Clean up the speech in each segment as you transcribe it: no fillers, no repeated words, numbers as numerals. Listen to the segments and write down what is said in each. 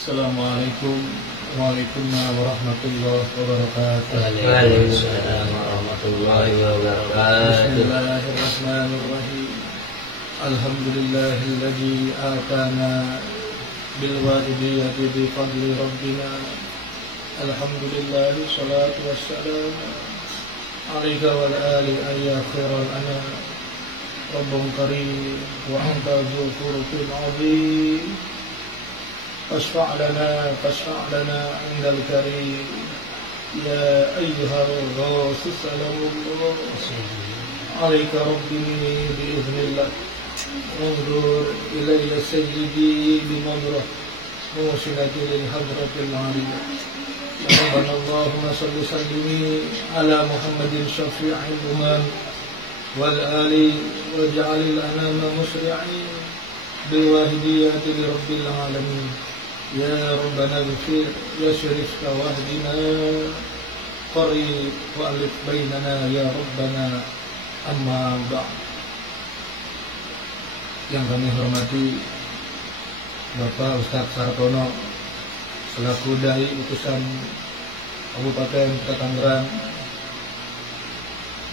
Assalamualaikum warahmatullahi wabarakatuh. Waalaikumsalam warahmatullahi wabarakatuh. Bismillahirrahmanirrahim. Alhamdulillahilladzi atana bil wahidiyati bi fadli rabbina. Alhamdulillah salatu wassalam alaika wa ali ya khairal anam. Rabbun karim wa anta dzul furqin azim. فاشفع لنا عند الكريم يا أيها الغوث سلام الله عليك ربي بإذن الله انظر إلي سيدي بنظرة موصلة للحضرة العالية ربنا اللهم صل وسلم على محمد شفيع الأمم والآل واجعل الأنام مسرعين بالواهديات لرب العالمين يا ربنا اغفر يشرف واهدنا قريب وألف بيننا يا ربنا أما بعد. Yang kami hormati Bapak Ustadz Sartono selaku Dai utusan Kabupaten Kota Tangerang,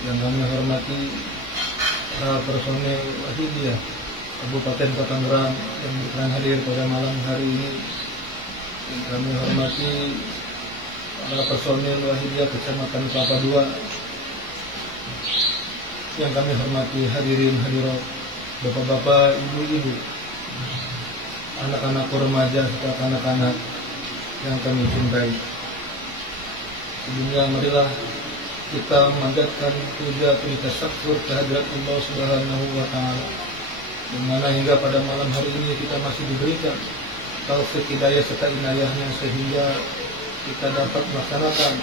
yang kami hormati para personel Wahidiyah Kabupaten Kota Tangerang yang berkenan hadir pada malam hari ini, yang kami hormati para personil Wahidiyah Kecamatan Kelapa II, yang kami hormati hadirin hadirat, bapak-bapak, ibu-ibu, anak-anak remaja serta anak-anak yang kami cintai. Sebelumnya marilah kita memanjatkan puja kita syukur kehadirat Allah Subhanahu wa taala, di mana hingga pada malam hari ini kita masih diberikan taufik hidayah serta inayahnya sehingga kita dapat melaksanakan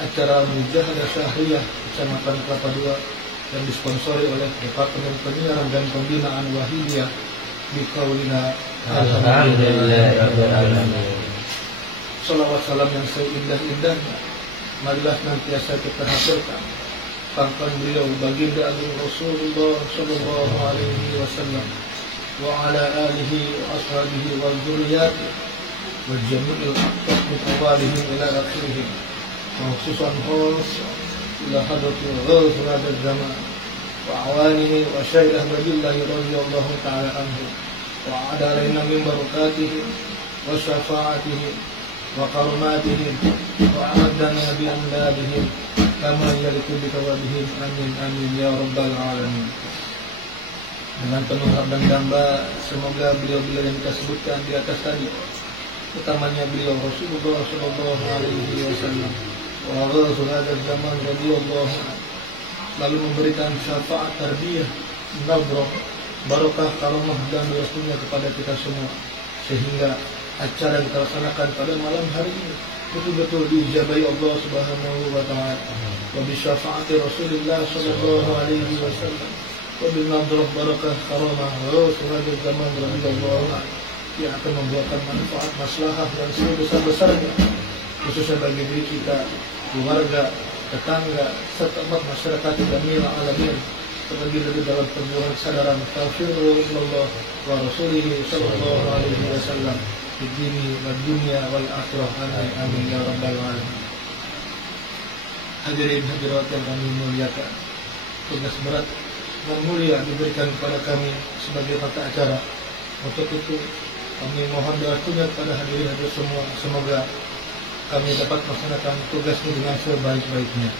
acara mujahadah syahriyah Kecamatan Kelapa II yang disponsori oleh Departemen Penyiaran dan Pembinaan Wahidiyah di Kaulina. Alhamdulillahirabbil alamin. Salawat salam yang seindah-indahnya marilah nantiasa kita haturkan pangkat beliau baginda Agung Rasulullah sallallahu alaihi wasallam wa ala alihi wa ashabihi wa dzurriyyatihi wa jami'il aqwalihim ila akhirih, khususan khos ila hadratil ghaus hadal zaman wa awanihi wa syaikh Ahmadillahi radhiyallahu ta'ala anhu wa ada alaina min barakatihi wa syafaatihi wa karumatihim wa amadana bi amdadihim kama yaliku bi tawadihim amin amin ya rabbal alamin. Dengan penuh harap dan damba, semoga beliau-beliau yang kita sebutkan di atas tadi, utamanya beliau Rasulullah sallallahu alaihi wasallam wa rasul hadzal zaman radhiyallahu anhu, lalu memberikan syafaat tarbiyah, nadrah, barakah, karamah dan restunya kepada kita semua, sehingga acara yang kita laksanakan pada malam hari ini betul-betul diijabahi Allah Subhanahu wa taala wa bi syafaati Rasulullah sallallahu alaihi wasallam wa bil nadrah barakah karamah rasul hadzal zaman radhiyallahu anhu, yang akan membuahkan manfaat maslahah yang sebesar-besarnya khususnya bagi diri kita, keluarga, tetangga serta umat masyarakat jamil alamin, terlebih-lebih dalam perjuangan kesadaran tauhidullah wa rasulihi sallallahu alaihi wasallam di dini wa dunia wal akhirah amin amin ya rabbal alamin. Hadirin hadirat yang kami muliakan, tugas berat dan mulia diberikan kepada kami sebagai tata acara. Untuk itu kami mohon doa kepada hadirin hadirat semua, semoga kami dapat melaksanakan tugas ini dengan sebaik-baiknya.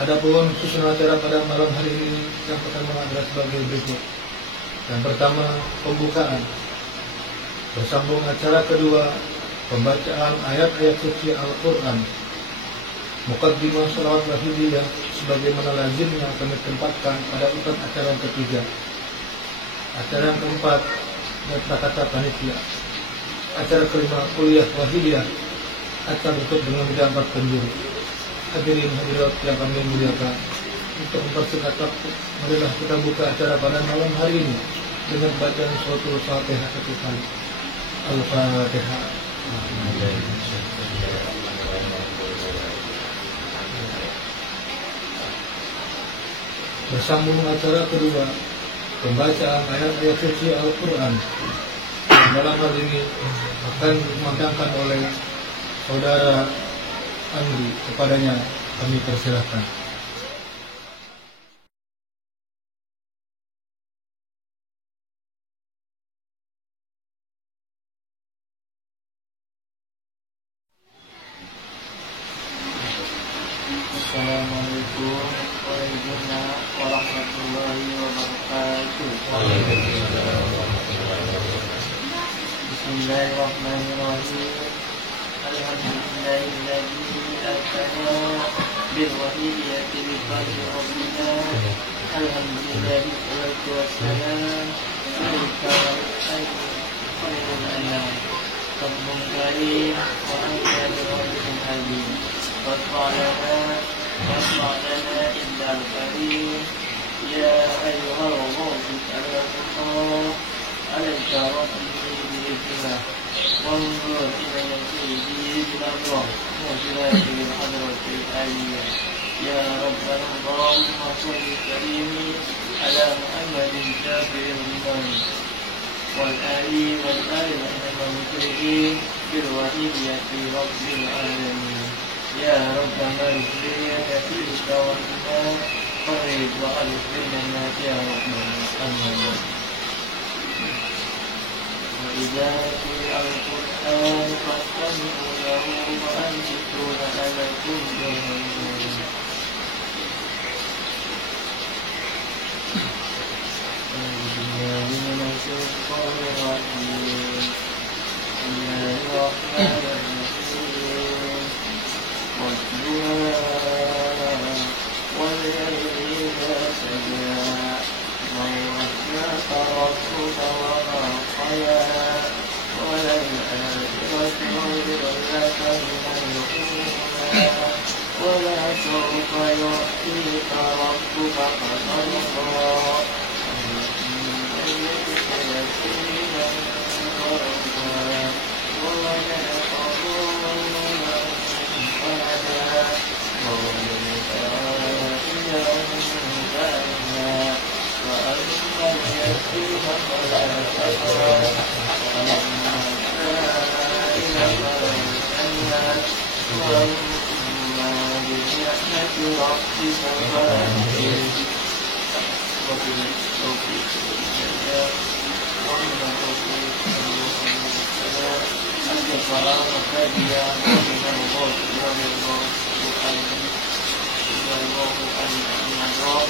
Adapun susunan acara pada malam hari ini yang pertama adalah sebagai berikut. Yang pertama, pembukaan. Bersambung acara kedua, pembacaan ayat-ayat suci Al-Quran. Muqaddimah salawat wahidiyah sebagaimana lazimnya kami tempatkan pada urutan acara yang ketiga. Acara yang keempat, kata panitia. Acara kelima, kuliah wahidiyah akan tutup dengan 4 penjuru. Hadirin hadirat yang kami muliakan, untuk mempersingkat waktu, marilah kita buka acara pada malam hari ini dengan bacaan suatu Fatihah satu kali. Al-Fatihah. Bersambung acara kedua, pembacaan ayat-ayat suci Al-Quran. dalam hal ini akan dikumandangkan oleh saudara Andri. Kepadanya kami persilahkan. Assalamualaikum warahmatullahi wabarakatuh. Bismillahirrahmanirrahim. Alhamdulillahilladzi atana bil wahiyyati bi fadli rabbina. Alhamdulillahi wassalatu wassalam alaika khairul anam. Rabbul karim wa anta bi alim. واسمع لنا إلا الكريم يا أيها الغوث على الله عليك ربي بإذنه وانظر إلى سيدي بالأمر وجلاله بالحضرة الآلية يا ربنا اللهم صل كريم على محمد شافع الإمام والآل المسلمين بالوحيدية رب العالمين يا ربنا اغفر فيك وإنا فرج وأغفر لنا يا ربنا آمين. وإذا قرئ القرآن فاستمعوا له وأنصتوا لعلكم ترحمون. أعوذ بالله من الشيطان الرجيم. بسم الله الرحمن الرحيم. والليل إذا سجى ما ودعك ربك وما قلى وللآخرة خير لك من الأولى ولسوف يعطيك ربك فترضى إنك يتيما فردا ولك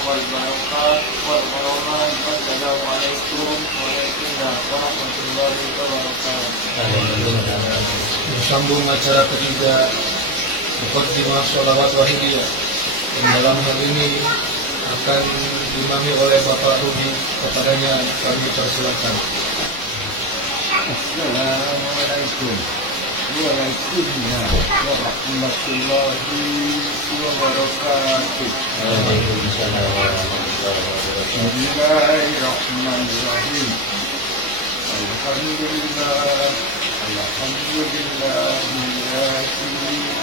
والبركات والغرامات والسلام عليكم warahmatullahi wabarakatuh. Bersambung acara ketiga Muqaddimah Sholawat Wahidiyah yang dalam hal ini akan diimami oleh Bapak Rudi. Kepadanya kami persilakan. Assalamualaikum warahmatullahi wabarakatuh. Bismillahirrahmanirrahim. Alhamdulillah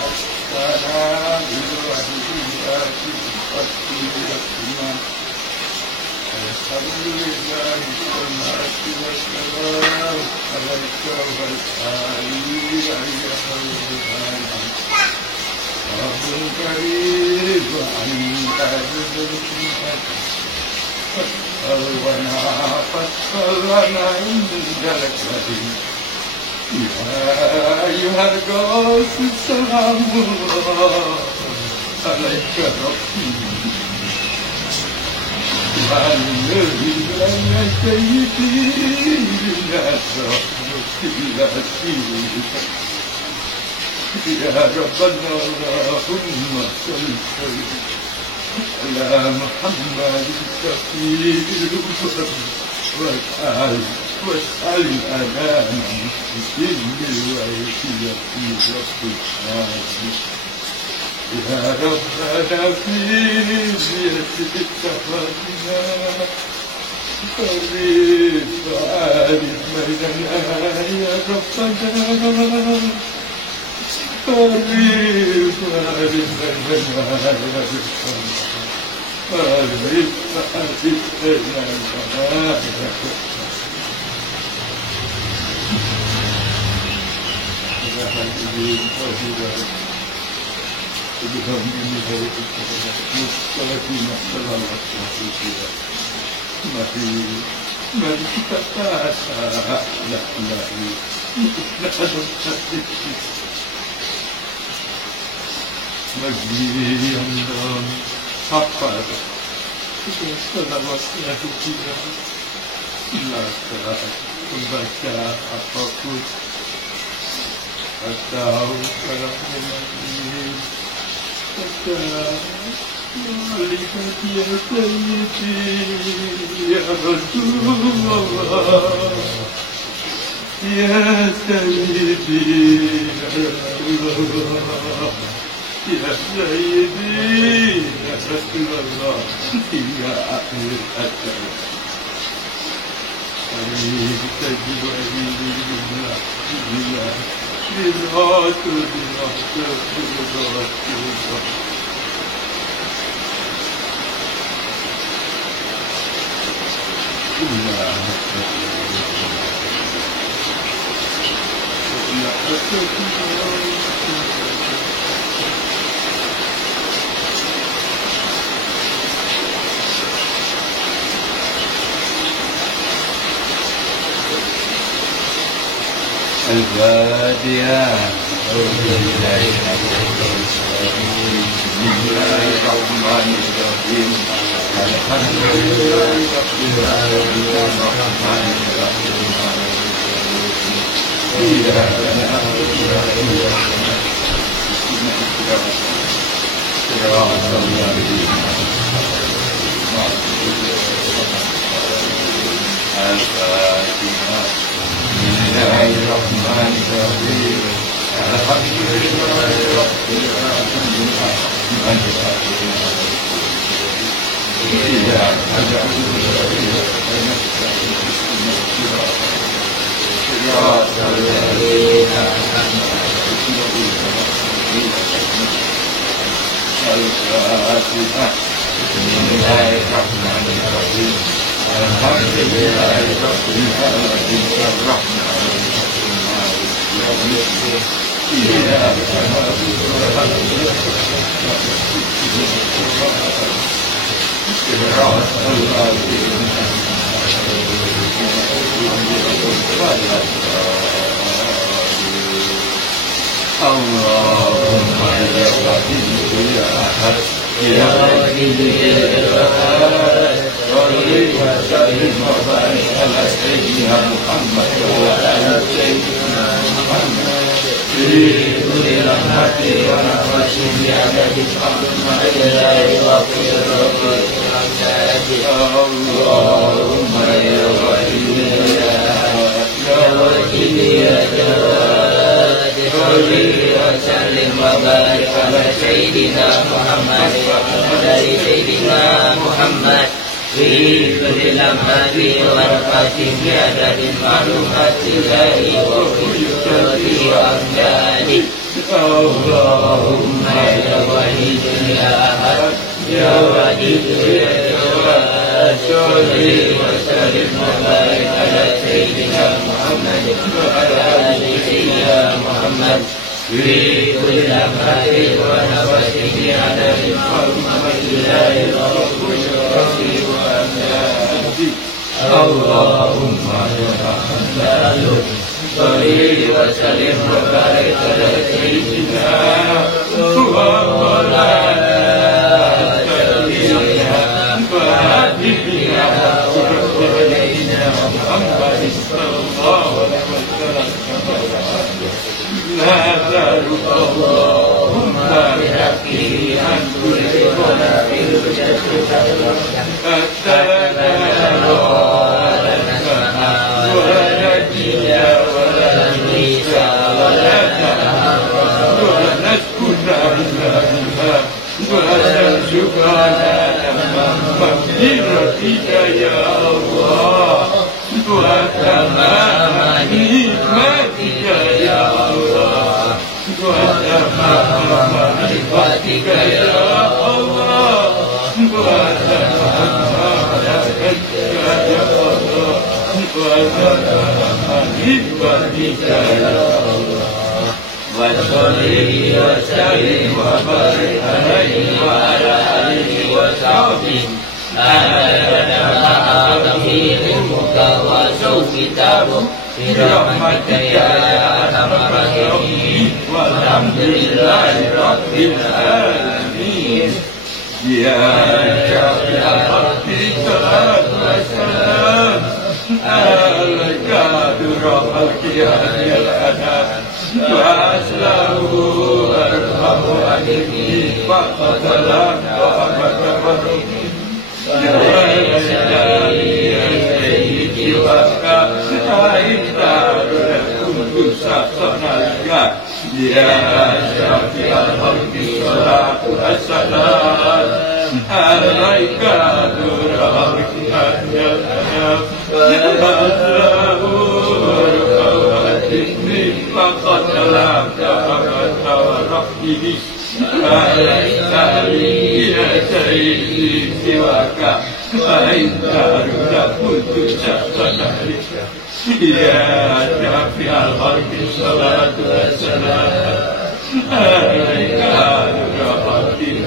as'ana biwahidiyati fatihina. Alhamdulillah wassalatu wassalam alaika wal ali Rabbul karim wa anta bidzikrihi فَالْوَنَا فَالْوَنَا عِنْدَ الْكَرِيمِ يَا أَيُّهَا الْغَوْثُ سَلَامُ اللَّهِ عَلَيْكَ رَبِّي وَالَّذِي لَمْ سَيِّدِي لَا تَرَحْمُكِ إِلَّا سِيرِكَ يَا رَبَّنَا اللَّهُمَّ صَلِّ على محمد كثير الرسل والآل واسأل الأنام بسلم الويسية في رب العالمين يا ربنا في زيادة التفاتنا فريد وعالم بيننا يا ربنا فريد وعالم بيننا يا ربنا Mari kita kata bagi yang dalam hafal itu selawatnya kita maka membaca apapun atau kalau memang ingin melihat ya Sayyidi ya Rasulullah ya Sayyidi ya Rasulullah ya Sayyidi ya Rasulullah hingga akhir acara. Mari kita jiwa ini bila Al-Fatihah. Bismillahirrahmanirrahim. Allahumma ya Rabbi ya Ahad ya Rabbi ya Ahad wa sallim wa barik ala sayyidina Muhammad wa ala sayyidina Muhammad fi kulli rahmati wa nafasi bi adadi Muhammadin wa fi Allahumma ya Rabbi ya Ahad ya Rabbi ya Ahad وسلم وبارك على سيدنا محمد وعلى سيدنا محمد في كل لمحة ونفس بعدد معلومات الله وكل شرط وأمجاده. اللهم يا وحيد يا أحد يا وديد يا جواد صل وسلم وبارك على سيدنا محمد وعلى سيدنا محمد في كل لمحة ونفس بعدد معلومات الله وكل شرط وأمجاده. اللهم صل وسلم وبارك على سيدنا محمد صلى الله عليه وسلم. لا تعرف اللهم بحقه أن ترزقنا في رجتك حتى نرى ولا نجيا ولا نيسا ولا نهارا ولا نسكن إلا ولا شكرنا مغفرتك يا الله وتمام نعمتك يا الله وتمام معرفتك يا الله وتمام رحمتك يا الله وتمام حكمتك يا الله وصلي وسلم وبارك عليه وعلى آله وصحبه أهلا به علمك وسوء كتابه برحمتك يا أرحم الراحمين والحمد لله رب العالمين. يا شافع الحق الصلاة والسلام عليك برحمتك يا الأنام وأسلامه أرحم أجري فقد لم وأمد ورحمه يا سيدي وكا أنت لكم سخناك يا شافع الحق الصلاة والسلام عليك برحمتك يا الأنام فقد لم تأمد ورحمه عليك لي يا سيدي سواك فإنت كنت شخصا يا شافع الخلق الصلاة والسلام عليك برحمتك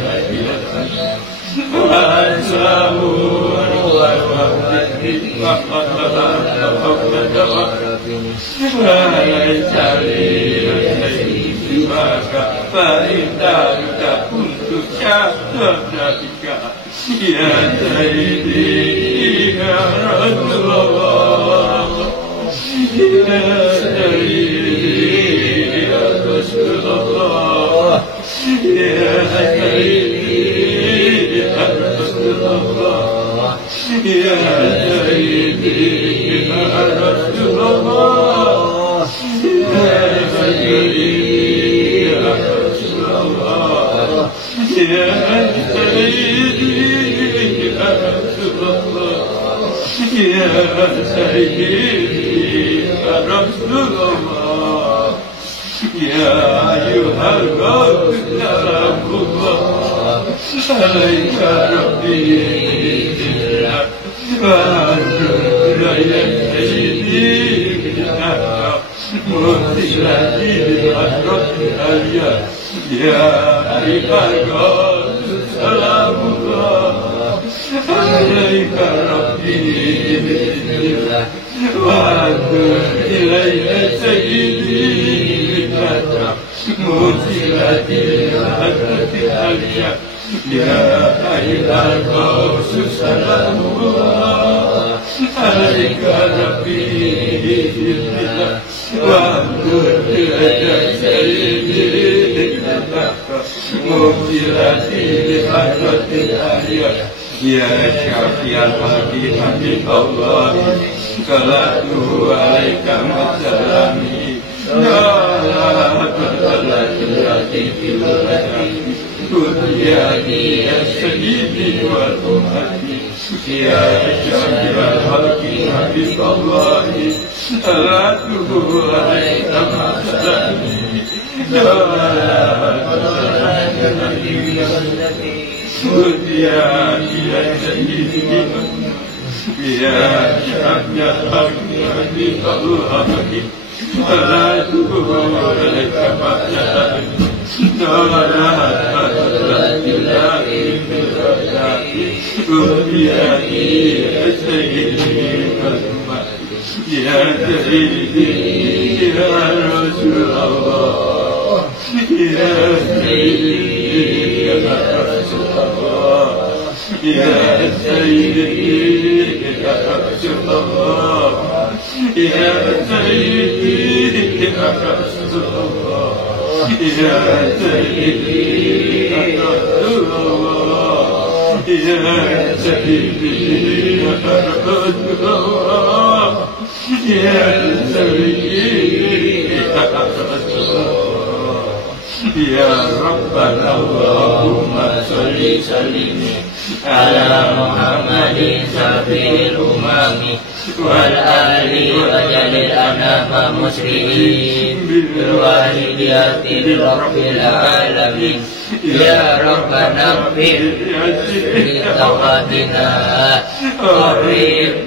وأسلام ورحمتك فقد لم وليس لي سواك فإنك كنت شهدتك يا سيدي يا رسول الله يا سيدي يا رسول الله يا سيدي يا رسول الله يا سيدي يا رسول الله يا سيدي يا رسول الله يا سيدي يا رسول الله يا سيدي يا رسول الله يا أيها الرب سلام الله عليك ربي وأنزل يا سيدي مرسلتي بالأشرف الأليا يا أيها الرب سلام الله عليك ربي وأنزل إلي سيدي مرسلتي بالأشرف الأليا يا أيها الغوث سلام الله عليك ربي وانظر إلي سيدي مرسلتي بحضرة الأحياء يا شافع الحكيم الله صلاته عليك وسلامه لا تزال التي في الوحيد دنياي يا سيدي والأمهاتي يا شافع الحكيم حبيب الله صلاته عليك وسلامه يا سيدي يا شافع الحكيم حبيب الله صلاته عليك وسلامه يا سيدي يا رسول الله يا سيدي يا رسول الله يا سيدي يا رسول الله يا سيدي يا رسول الله يا سيدي يا رسول الله يا سيدي يا رسول الله يا سيدي يا رسول الله يا ربنا اللهم صل وسلم على محمد شفيع الأمم والآل وجل الأنام مسرين بالوالديات لرب العالمين يا ربنا اغفر لطاعتنا قرب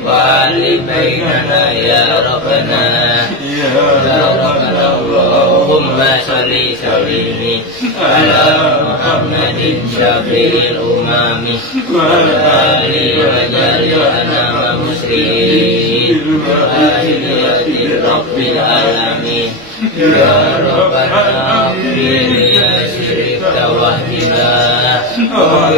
والدينا يا ربنا اللهم Allahumma sholli sallim ala Muhammadin syafi'il umami wa ali wa jali anama muslimin wa ahli rabbil alamin ya rabbana ya syirif tawahdina wa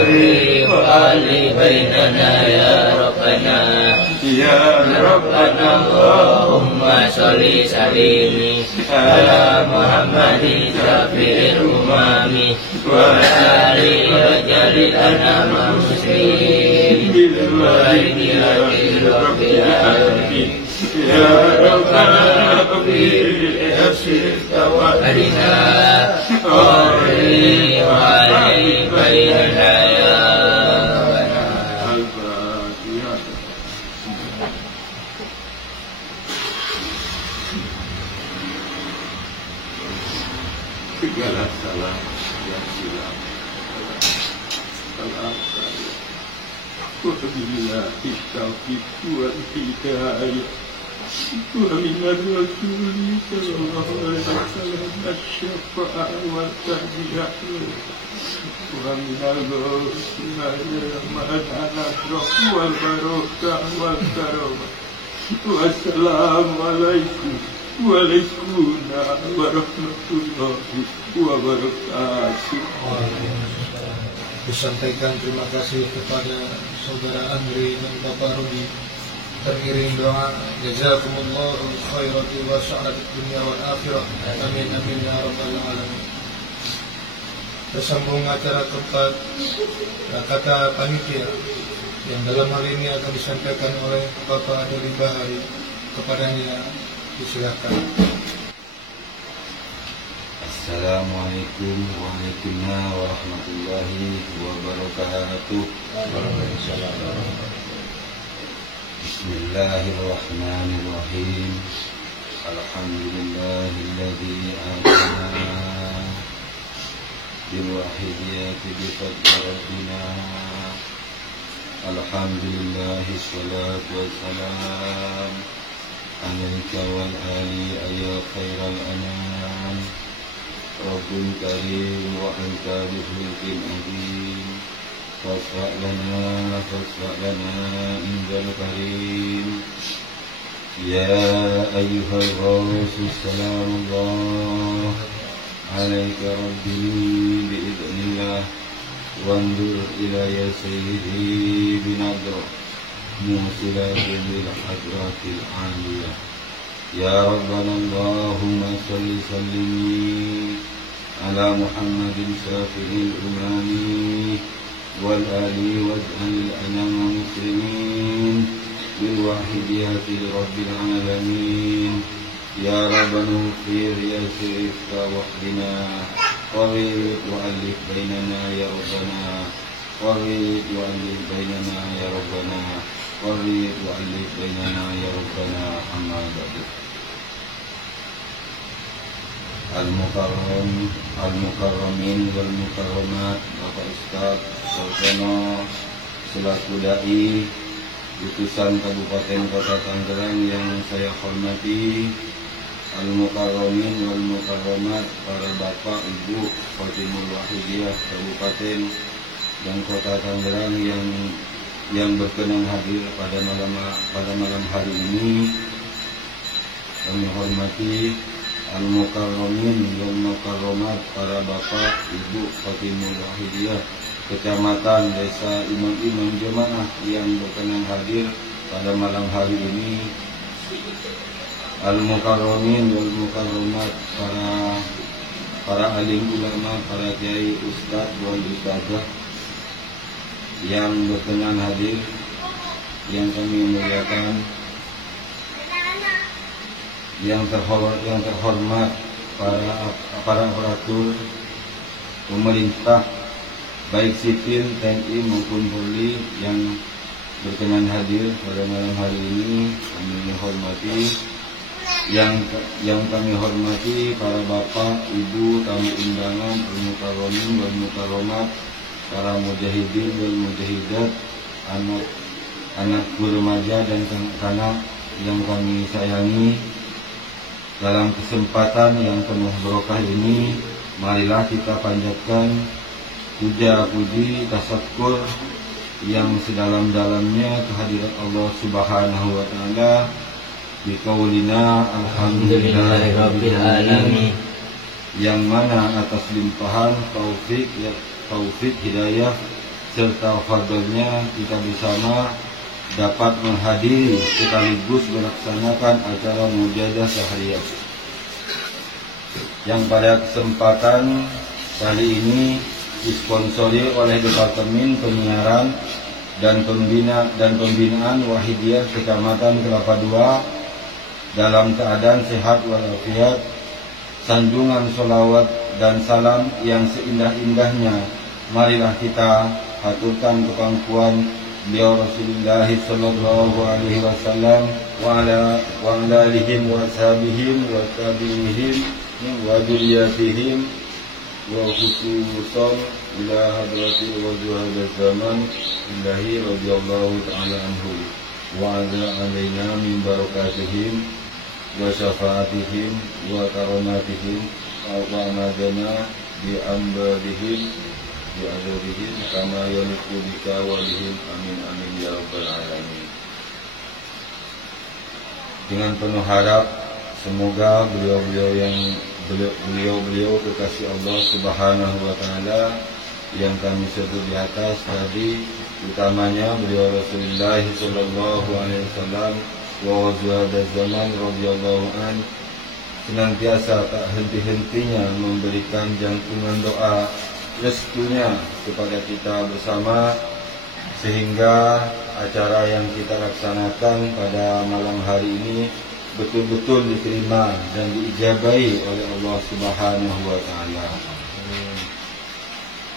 ali bainana ya rabbana ya rabbana Allahumma sholli sallim ala Muhammadin syafi'il umami wa ali wa jali anama muslimin wa ahli rabbil alamin ya rabbana يسر توحدنا قري وعلي بيننا يا segala salah yang silap salah saya wabillahi taufiq wal hidayah ومن الرسول صلى الله عليه وسلم الشفاعة والتهدئة ومن الرسول النصر والبركة والكرامة والسلام عليكم وعليكم ورحمة الله وبركاته. Disampaikan terima kasih kepada saudara Andri dan Bapak Rudi. Teriring doa jazakumullahu khairati wa sa'adat dunia wal akhirah. Amin amin ya rabbal alamin. Tersambung acara keempat kata panitia yang dalam hal ini akan disampaikan oleh Bapak Doli Bahari. Kepadanya disilakan. Assalamualaikum warahmatullahi wabarakatuh. Bismillahirrahmanirrahim. Alhamdulillahilladzi atana bil wahidiyati bi fadli rabbina. Alhamdulillahi salatu wassalam alaika wal ali ya khairal anam. Rabbun karim wa anta bihulkin azim. فاشفع لنا عند الكريم يا أيها الغوث السلام الله عليك ربي بإذن الله وانظر إلى يا سيدي بنظرة موصلة للحضرات العالية يا ربنا اللهم صل سلم على محمد شافع الأمام والآل واجعل الأنام مسلمين بالواحدية رب العالمين يا ربنا اغفر يسر وحدنا قريب وألف بيننا يا ربنا قريب وألف بيننا يا ربنا قريب وألف بيننا يا ربنا أما بعد Al-Mukarramin wal Mukarramat Bapak Ustadz Sarjono selaku dai utusan Kabupaten Kota Tangerang yang saya hormati, Al-Mukarramin wal Mukarramat para Bapak Ibu Fatimul Wahidiyah Kabupaten dan Kota Tangerang yang berkenan hadir pada malam hari ini. Kami hormati Al-Mukarramin wal Mukarramat para Bapak Ibu Fatimul Wahidiyah Kecamatan, Desa, imam-imam jemaah yang berkenan hadir pada malam hari ini. Al-Mukarramin wal Mukarramat para alim ulama, para kiai, ustaz, wal ustazah yang berkenan hadir, yang kami muliakan. Yang terhormat para aparatur pemerintah baik sipil, TNI maupun Polri yang berkenan hadir pada malam hari ini, kami hormati. Yang kami hormati para bapak, ibu, tamu undangan, Al-Mukarramin wal Mukarramat, para mujahidin wal mujahidat, anak remaja dan kanak yang kami sayangi. Dalam kesempatan yang penuh barokah ini, marilah kita panjatkan puja-puji tasyakur yang sedalam-dalamnya kehadirat Allah Subhanahu wa taala bi qaulina alhamdulillahirabbil alamin, yang mana atas limpahan taufik hidayah serta fadlnya kita bersama dapat menghadiri sekaligus melaksanakan acara mujahadah syahriyah yang pada kesempatan kali ini disponsori oleh Departemen Penyiaran dan Pembinaan Wahidiyah Kecamatan Kelapa II dalam keadaan sehat walafiat. Sanjungan sholawat dan salam yang seindah-indahnya marilah kita haturkan ke pangkuan beliau Rasulullah sallallahu alaihi wasallam wa ala alihim wa ashabihim wa tabi'ihim wa dzurriyyatihim wa khususan ila hadrati wajhul zaman billahi radhiyallahu ta'ala anhu wa ala alaina min barakatihim wa syafaatihim wa karamatihim wa amadana bi ambalihim bi azabihim kama yaliqu bika walihim amin amin ya rabbal alamin. Dengan penuh harap semoga beliau kekasih Allah Subhanahu wa taala yang kami sebut di atas tadi, utamanya beliau Rasulullah sallallahu alaihi wasallam wa wazir zaman radhiyallahu an, senantiasa tak henti-hentinya memberikan jantungan doa restunya kepada kita bersama, sehingga acara yang kita laksanakan pada malam hari ini betul-betul diterima dan diijabahi oleh Allah Subhanahu wa taala.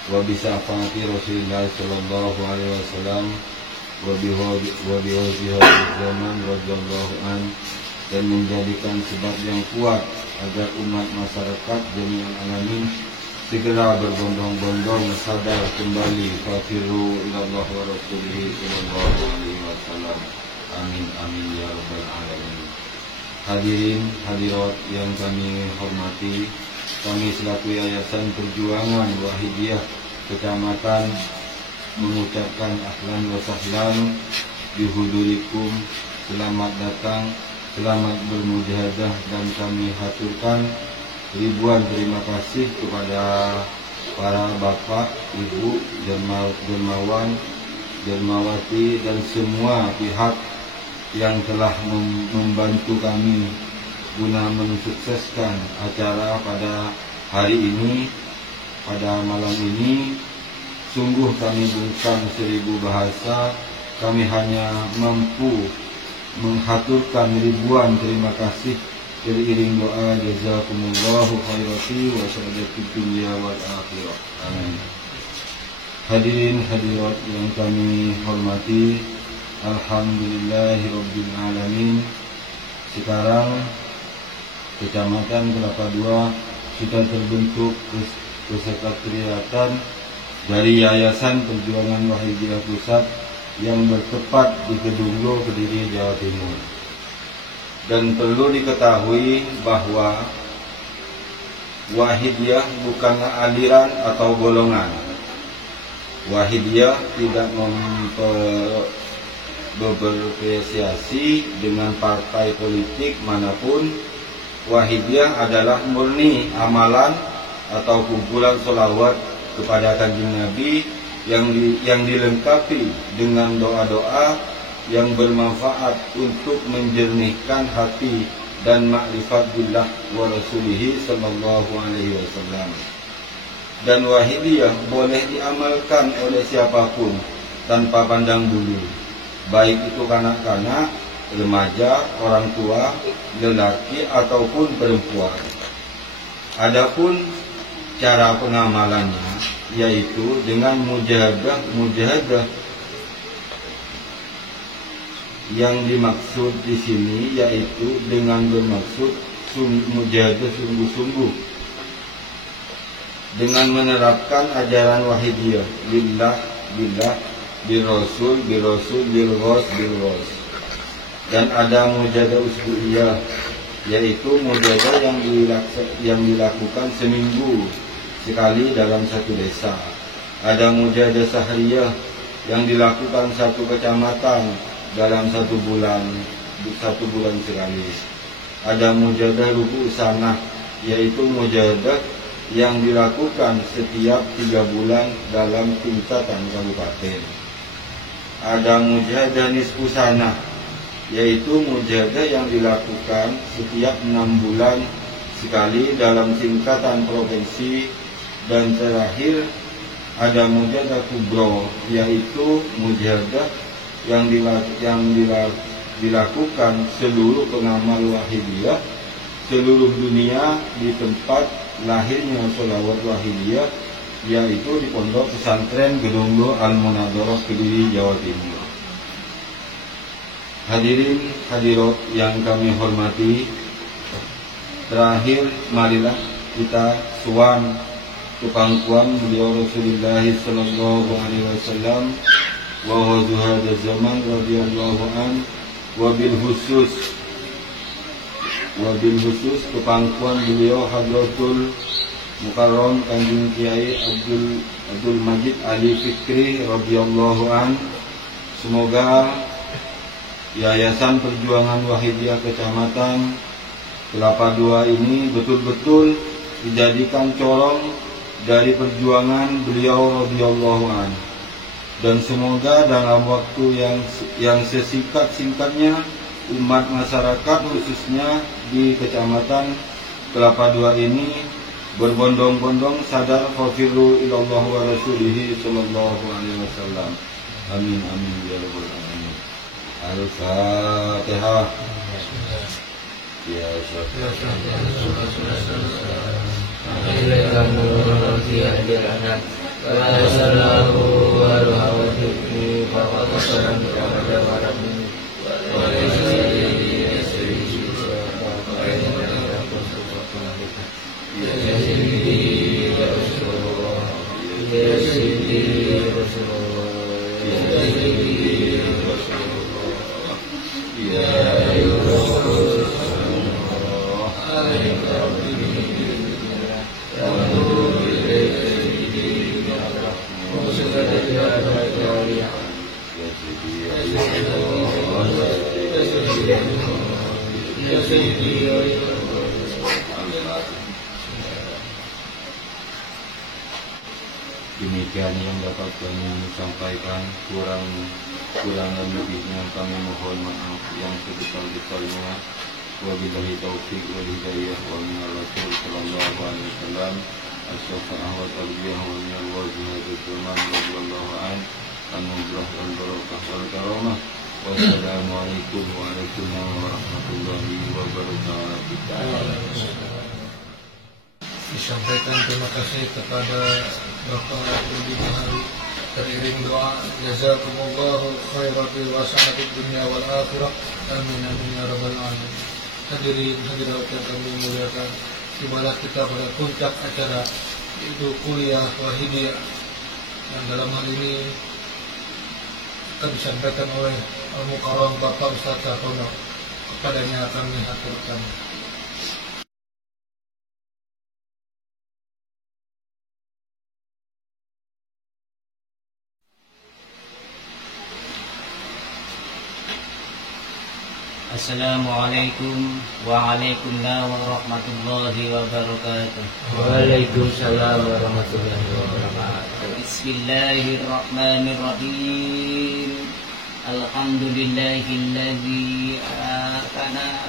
Wa bi syafaati Rasulullah sallallahu alaihi wasallam wa bi zaman radhiyallahu an, dan menjadikan sebab yang kuat agar umat masyarakat jami'an alamin segera berbondong-bondong sadar kembali fafiru ilallah wa rasulihi sallallahu alaihi wasallam. Amin amin ya rabbal alamin. Hadirin hadirat yang kami hormati, kami selaku Yayasan Perjuangan Wahidiyah Kecamatan mengucapkan ahlan wa sahlan bihudurikum, selamat datang, selamat bermujahadah, dan kami haturkan ribuan terima kasih kepada para bapak, ibu, dermawan, dermawati, dan semua pihak yang telah membantu kami guna mensukseskan acara pada hari ini, pada malam ini. Sungguh kami bukan 1000 bahasa, kami hanya mampu menghaturkan ribuan terima kasih beriring doa jazakumullahu khairati wa sa'adatul dunya wal akhirah. Amin. Hadirin hadirat yang kami hormati, alhamdulillahirabbil alamin. Sekarang Kecamatan Kelapa II sudah terbentuk kesekretariatan dari Yayasan Perjuangan Wahidiyah Pusat yang bertempat di Kedunglo, Kediri, Jawa Timur. Dan perlu diketahui bahwa Wahidiyah bukanlah aliran atau golongan. Wahidiyah tidak berafiliasi dengan partai politik manapun. Wahidiyah adalah murni amalan atau kumpulan sholawat kepada Kanjeng Nabi yang dilengkapi dengan doa-doa yang bermanfaat untuk menjernihkan hati dan makrifat billah wa rasulihi sallallahu alaihi wasallam. Dan Wahidiyah boleh diamalkan oleh siapapun tanpa pandang bulu, baik itu kanak-kanak, remaja, orang tua, lelaki ataupun perempuan. Adapun cara pengamalannya yaitu dengan mujahadah. Yang dimaksud di sini yaitu dengan bermaksud mujahadah sungguh-sungguh dengan menerapkan ajaran Wahidiyah, billah, birrasul, bilghos. Dan ada mujahadah usbu'iyah yaitu mujahadah yang dilakukan seminggu sekali dalam satu desa. Ada mujahadah sahriyah yang dilakukan satu kecamatan dalam satu bulan sekali. Ada mujahadah rubu sanah, yaitu mujahadah yang dilakukan setiap 3 bulan dalam tingkatan kabupaten. Ada mujahadah nisfu sanah, yaitu mujahadah yang dilakukan setiap 6 bulan sekali dalam tingkatan provinsi. Dan terakhir ada mujahadah kubro, yaitu mujahadah yang dilakukan seluruh pengamal wahidiyah seluruh dunia di tempat lahirnya sholawat wahidiyah, yaitu di Pondok Pesantren Gedunglo Al-Munadharah Kediri, Jawa Timur. Hadirin hadirat yang kami hormati, terakhir marilah kita sowan kepangkuan beliau Rasulullah sallallahu alaihi wasallam wa zuhada zaman radhiyallahu an, wabil khusus kepangkuan beliau Hadratul Mukarram Kanjeng Kiai Abdul Majid Ali Fikri radhiyallahu an. Semoga Yayasan Perjuangan Wahidiyah Kecamatan Kelapa II ini betul-betul dijadikan corong dari perjuangan beliau radhiyallahu an, dan semoga dalam waktu yang sesingkat-singkatnya umat masyarakat khususnya di Kecamatan Kelapa II ini berbondong-bondong sadar fafiru ilallah wa rasulihi sallallahu alaihi wasallam. Amin amin ya rabbal alamin. Al-Fatihah. Ya Demikian yang dapat kami sampaikan, kurang dan lebihnya kami mohon maaf yang sebesar-besarnya. Wabillahi taufiq wal hidayah wa minal rasul sallallahu alaihi wasallam. As-safa'ah wa tarbiyah wa minal wajihadul zaman radhiyallahu an. An-nubrah wal barakah wal karamah. Wassalamualaikum warahmatullahi wabarakatuh. Disampaikan terima kasih kepada Bapak Budi Mahari, teriring doa jazakumullahu khairan wa sa'adatid dunya wal akhirah. Amin amin ya rabbal alamin. Hadirin hadirat yang kami muliakan, tibalah kita pada puncak acara, yaitu kuliah wahidiyah yang dalam hal ini akan disampaikan oleh Al-Mukarram Bapak Ustaz Sahono. Kepadanya kami haturkan. Assalamualaikum waalaikumsalam warahmatullahi wabarakatuh. Waalaikumsalam warahmatullahi wabarakatuh. Bismillahirrahmanirrahim. Alhamdulillahilladzi atana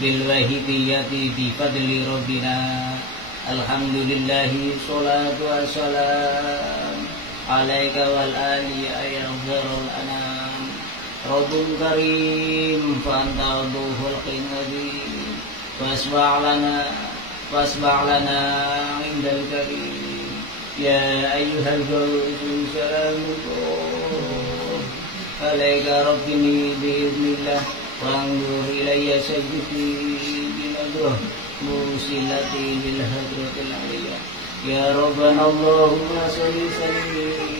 bil wahidiyati bi fadli rabbina. Alhamdulillahi sholatu wassalam alaika wal ali ayyadhurul anam. Rabbul karim fa'anta duhul qinadim wasba' lana indal karim ya ayyuhal gawzu salamukum alaika rabbini bi'idnillah wa'andur ilayya sajdi binadrah musilati bil hadratil aliyah ya rabbana Allahumma salli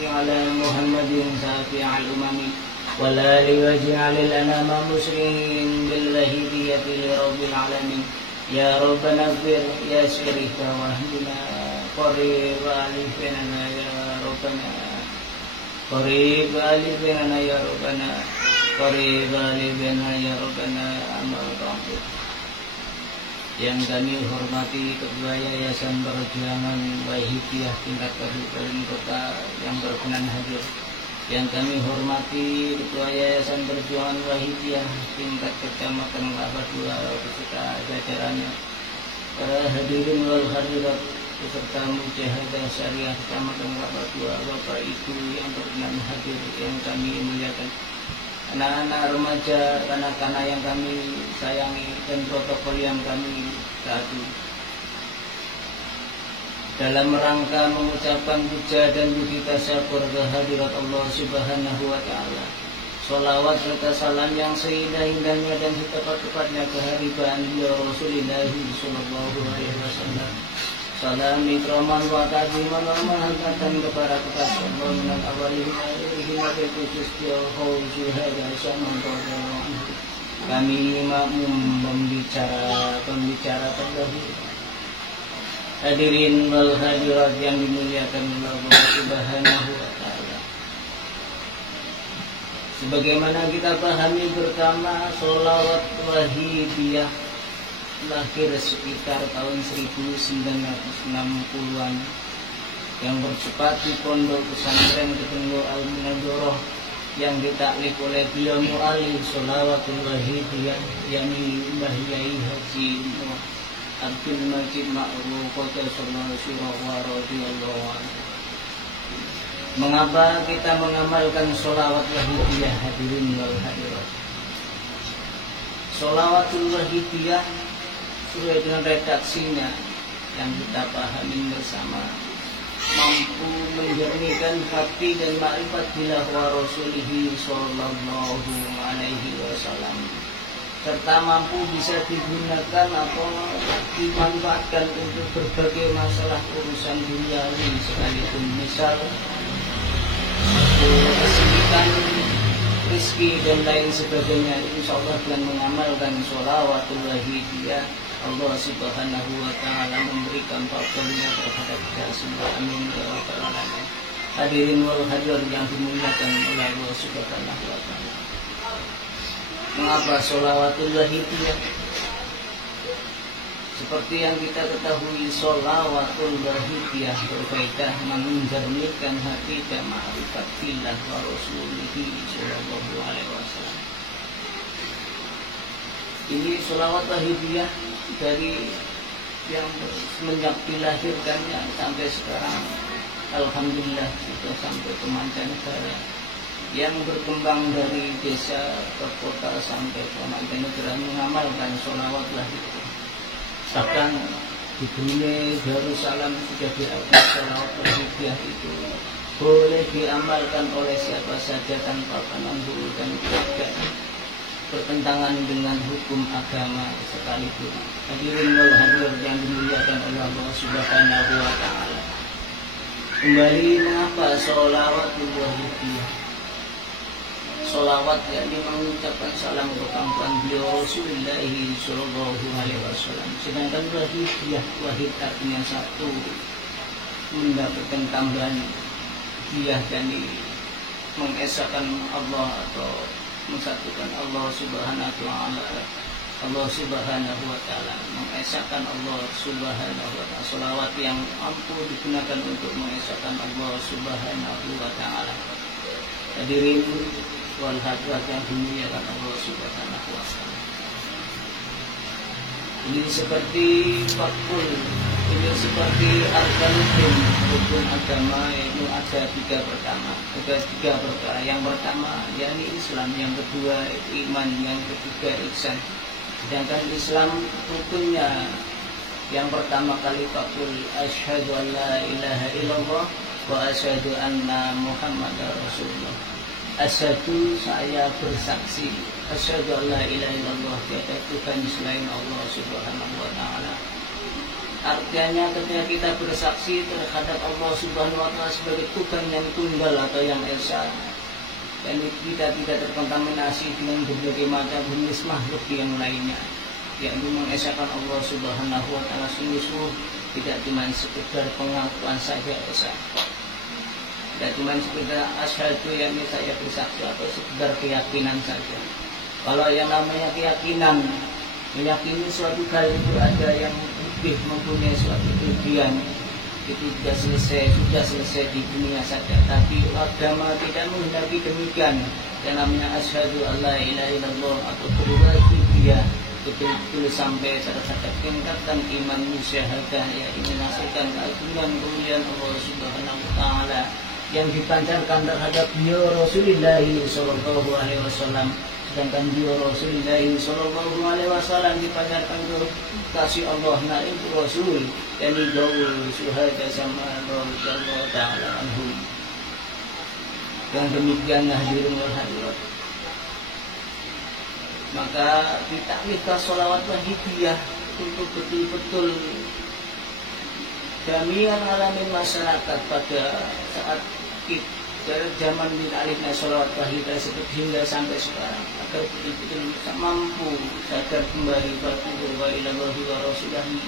ala Muhammadin safi'al umami والآل واجعل الأنام مسلمين بالوحيدية لرب العالمين يا ربنا اغفر يا شريك واهدنا قريب ألف بيننا يا ربنا قريب ألف بيننا يا ربنا قريب ألف بيننا يا ربنا amal tauhid. Yang kami hormati Ketua Yayasan Perjuangan Wahidiyah tingkat kabupaten kota yang berkenan hadir. Yang kami hormati Ketua Yayasan Perjuangan Wahidiyah tingkat kecamatan Kelapa II beserta jajarannya, para hadirin wal hadirat beserta mujahadah syariah kecamatan Kelapa II, Bapak Ibu yang berkenan hadir yang kami muliakan, anak-anak remaja, kanak-kanak yang kami sayangi, dan protokol yang kami taati. Dalam rangka mengucapkan puja dan puji tasyukur kehadirat Allah Subhanahu wa Ta'ala, sholawat serta salam yang seindah-indahnya dan setepat-tepatnya keharibaan beliau Rasulullah Sallallahu Alaihi Wasallam. Salam ikraman wa ta'ziman wa mahadatan kepada kekasih Allah minal awalin hingga khusus jauh syuhada zaman radhiyallahu. Kami makmum pembicara terdahulu. Hadirin wal hadirat yang dimuliakan Allah Subhanahu wa Ta'ala. Sebagaimana kita pahami bersama, sholawat wahidiyah lahir sekitar tahun 1960-an yang bercepat di pondok pesantren Ketenggo Al-Munadharah yang ditaklif oleh beliau mu'alif sholawatul wahidiyah, yakni Mbah Yai Haji Abdul Majid Ma'ruf Qaddasallahu sirrahu wa radhiyallahu anhu. Mengapa kita mengamalkan sholawat wahidiyah, hadirin wal hadirat? Sholawatul wahidiyah sesuai dengan redaksinya yang kita pahami bersama, mampu menjernihkan hati dan ma'rifat billah wa rasulihi sallallahu alaihi wasallam, serta mampu bisa digunakan atau dimanfaatkan untuk berbagai masalah urusan duniawi sekalipun, misal kesulitan rezeki dan lain sebagainya. Insyaallah dengan mengamalkan sholawatul wahidiyah, Allah Subhanahu wa Ta'ala memberikan fadlnya terhadap kita semua. Amin ya rabbal alamin. Hadirin wal hadirat yang dimuliakan oleh Allah Subhanahu wa Ta'ala. Mengapa sholawatul wahidiyah? Seperti yang kita ketahui, sholawatul wahidiyah berfaedah menjernihkan hati dan ma'rifat billah wa rasulihi sallallahu alaihi wasallam. Ini sholawat wahidiyah dari yang semenjak dilahirkannya sampai sekarang, alhamdulillah sudah sampai ke mancanegara, yang berkembang dari desa ke kota sampai ke mancanegara mengamalkan sholawat wahidiyah. Bahkan di Brunei Darussalam sudah diatur sholawat wahidiyah itu boleh diamalkan oleh siapa saja tanpa penanggung dan tidak bertentangan dengan hukum agama sekalipun. Hadirin wal hadirat yang dimuliakan oleh Allah Subhanahu wa Ta'ala. Kembali, mengapa sholawat wahidiyah? Sholawat yakni mengucapkan salam kepada beliau Rasulullah Sallallahu Alaihi Wasallam. Sedangkan wahidiyah, wahid artinya satu, mendapatkan tambahan diyah dan mengesahkan Allah atau mensatukan Allah Subhanahu wa Ta'ala. Allah Subhanahu wa Ta'ala mengesahkan Allah Subhanahu wa Ta'ala. Sholawat yang mampu digunakan untuk mengesahkan Allah Subhanahu wa Ta'ala. Hadirin wal hadirat yang dimuliakan Allah Subhanahu wa Ta'ala. Ini seperti fakul, ini seperti arkanuddin, rukun agama, yaitu ada tiga perkara. Yang pertama yakni Islam, yang kedua iman, yang ketiga ihsan. Sedangkan Islam rukunnya yang pertama kali fakul asyhadu an la ilaha illallah wa asyhadu anna muhammadar rasulullah. Asyhadu, saya bersaksi, asyhadu an la ilaha illallah, tiada Tuhan selain Allah Subhanahu wa Ta'ala. Artinya ketika kita bersaksi terhadap Allah Subhanahu wa Ta'ala sebagai Tuhan yang tunggal atau yang esa, dan kita tidak terkontaminasi dengan berbagai macam jenis makhluk yang lainnya, yang mengesahkan Allah Subhanahu wa Ta'ala. Sungguh-sungguh tidak cuma sekedar pengakuan saja esa, tidak cuma sekedar asyhadu yang saya bersaksi atau sekedar keyakinan saja. Kalau yang namanya keyakinan, meyakini suatu hal itu ada yang lebih mempunyai suatu tujuan, itu sudah selesai di dunia saja. Tapi agama tidak menghendaki demikian. Yang namanya asyhadu alla ilaha illallah atau berwajibiyah betul-betul sampai terhadap tingkatan iman musyahadah, yang ini menghasilkan keagungan kemuliaan Allah Subhanahu wa Ta'ala yang dipancarkan terhadap beliau Rasulullah sallallahu alaihi wasallam. Sedangkan beliau Rasulullah sallallahu alaihi wasallam dipancarkan ke kasih Allah naib Rasul dan gaul syuhada sama Allah Ta'ala anhum. Yang demikian hadirin wal hadirat, maka ditaklifkan sholawat wahidiyah untuk betul-betul jami'an alamin masyarakat pada saat dari zaman ditaklifnya sholawat wahidiyah seperti hingga sampai sekarang, agar betul-betul mampu sadar kembali wa ilallahi wa rasulihi,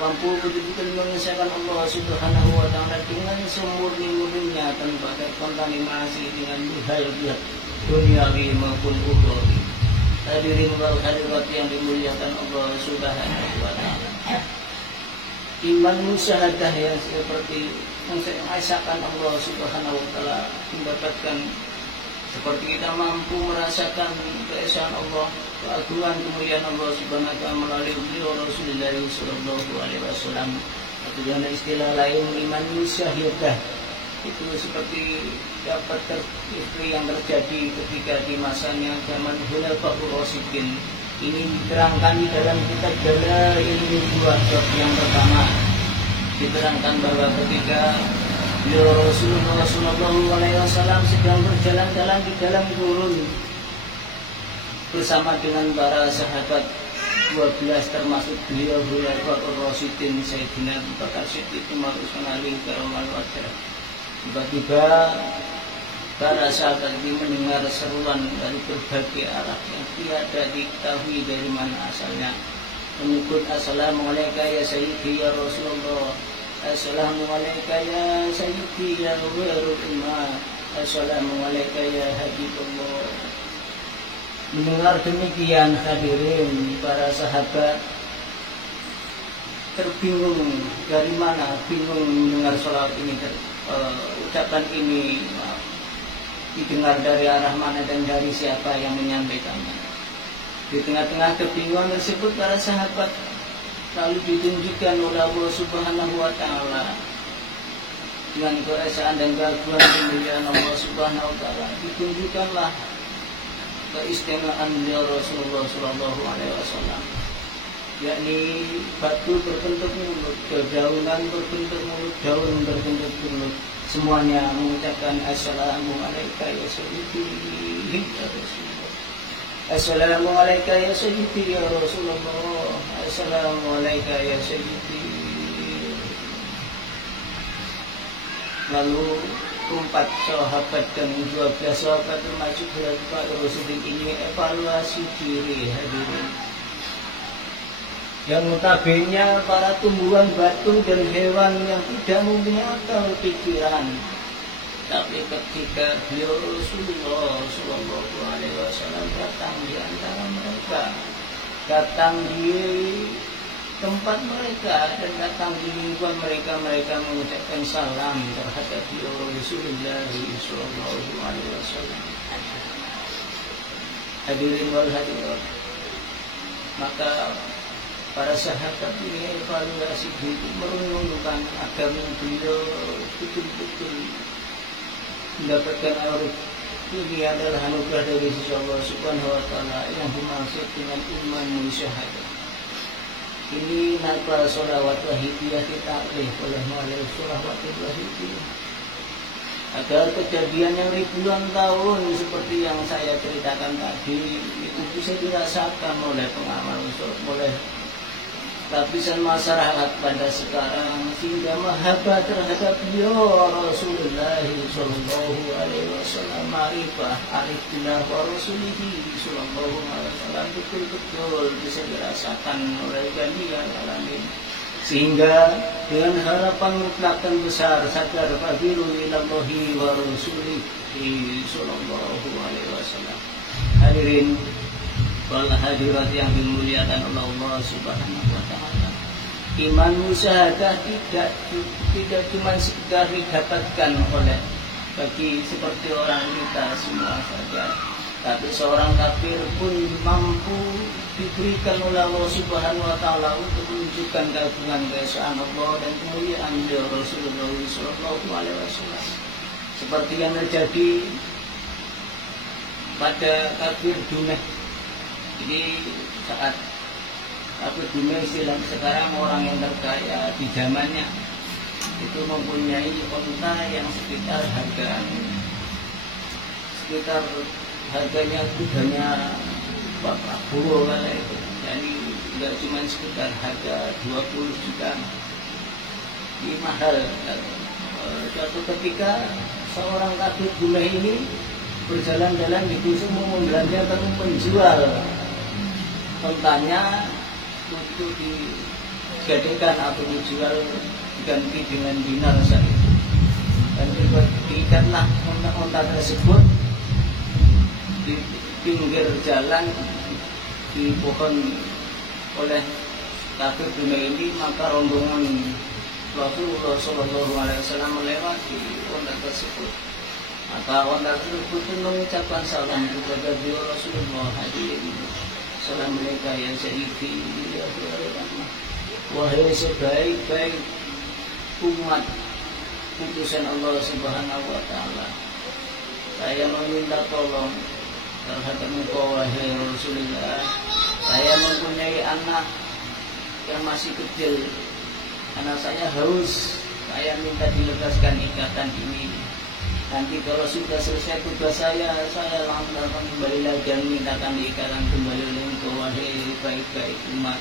mampu betul-betul mengesahkan Allah Subhanahu wa Ta'ala dengan semurni-murninya tanpa terkontaminasi dengan hal-hal duniawi maupun ukhrawi. Hadirin wal hadirat yang dimuliakan Allah Subhanahu wa Ta'ala, iman musyahadah yang seperti mengesahkan Allah Subhanahu wa Ta'ala mendapatkan seperti kita mampu merasakan keesaan Allah, keagungan kemuliaan Allah Subhanahu wa Ta'ala melalui beliau Rasulullah sallallahu alaihi wasallam. Atau dengan istilah lain iman musyahadah itu seperti dapat istri yang terjadi ketika di masanya zaman Khulafaur Rasyidin. Ini diterangkan di dalam kitab Dalail Nubuwah bab yang pertama, diterangkan bahwa ketika Rasulullah sallallahu alaihi wasallam sedang berjalan-jalan di dalam gurun bersama dengan para sahabat 12 termasuk beliau Khulafaur Rasyidin Sayyidina Abu Bakar Siddiq, Umar, Utsman, Ali radhiyallahu anhum. Tiba-tiba para sahabat ini mendengar seruan dari berbagai arah yang tidak diketahui dari mana asalnya, menyebut assalamualaikum ya sayyidi ya Rasulullah, assalamualaikum ya sayyidi ya Rasulullah, assalamualaikum ya Habibullah. Mendengar demikian hadirin, para sahabat terbingung dari mana, bingung mendengar sholawat ini, ucapan ini didengar dari arah mana dan dari siapa yang menyampaikannya. Di tengah-tengah kebingungan tersebut, para sahabat lalu ditunjukkan oleh Allah Subhanahu wa Ta'ala dengan keesaan dan keagungan kemuliaan Allah Subhanahu wa Ta'ala, ditunjukkanlah keistimewaan beliau Rasulullah sallallahu alaihi wasallam, yakni batu berbentuk mulut, dedaunan berbentuk mulut, daun berbentuk mulut, semuanya mengucapkan assalamualaikum ya sayyidi ya Rasulullah, assalamualaikum ya sayyidi ya Rasulullah, assalamualaikum ya sayyidi. Lalu 4 sahabat dan 12 sahabat termasuk Khulafaur Rasyidin ini evaluasi diri hadirin, yang notabene para tumbuhan, batu dan hewan yang tidak mempunyai akal pikiran. Tapi ketika beliau Rasulullah sallallahu alaihi wasallam datang di antara mereka, datang di tempat mereka dan datang di lingkungan mereka, mereka mengucapkan salam terhadap beliau Rasulullah sallallahu alaihi wasallam. Hadirin wal hadirat, maka para sahabat ini evaluasi diri, merenungkan agama beliau betul-betul mendapatkan arus ini adalah anugerah dari sisi Allah Subhanahu wa Ta'ala yang dimaksud dengan iman musyahadah. Ini nafal sholawat wahidiyah ditaklif oleh muallif sholawat wahidiyah agar kejadian yang ribuan tahun seperti yang saya ceritakan tadi itu bisa dirasakan oleh pengamal, oleh lapisan masyarakat pada sekarang sehingga mahabbah terhadap beliau Rasulullah sallallahu alaihi wasallam, ma'rifah arif billah wa rasulihi sallallahu alaihi wasallam betul-betul bisa dirasakan oleh jami'al alamin, sehingga dengan harapan mutlak dan besar sadar fabiru ilallahi wa rasulihi sallallahu alaihi wasallam. Hadirin wal hadirat yang dimuliakan oleh Allah Subhanahu wa taala. Iman musyahadah tidak cuma sekedar didapatkan oleh bagi seperti orang kita semua saja, tapi seorang kafir pun mampu diberikan oleh Allah Subhanahu wa taala untuk menunjukkan keagungan keesaan Allah dan kemuliaan Rasulullah sallallahu alaihi wasallam. Seperti yang terjadi pada kafir Dunah. Jadi saat kafir Dunah istilah sekarang orang yang terkaya di zamannya itu mempunyai unta yang sekitar harganya kudanya Pak Prabowo kala itu. Jadi tidak cuma sekitar harga 20 juta. Ini mahal. Suatu ketika seorang kafir Dunah ini berjalan-jalan di dusun mau membelanja atau menjual untanya untuk dijadikan atau dijual diganti dengan dinar saja. Dan diikatlah unta tersebut di pinggir jalan di pohon oleh kafir Dunah ini, maka rombongan Rasulullah sallallahu alaihi wasallam melewati unta tersebut. Maka unta tersebut mengucapkan salam kepada beliau Rasulullah. Hadirin, salam mereka yang sayyidi, wahai sebaik-baik umat putusan Allah Subhanahu wa taala, saya meminta tolong terhadap engkau wahai Rasulullah. Saya mempunyai anak yang masih kecil, anak saya haus, saya minta dilepaskan ikatan ini. Nanti kalau sudah selesai tugas saya langsung akan kembali lagi dan mintakan ikatan kembali oleh engkau wahai baik-baik umat.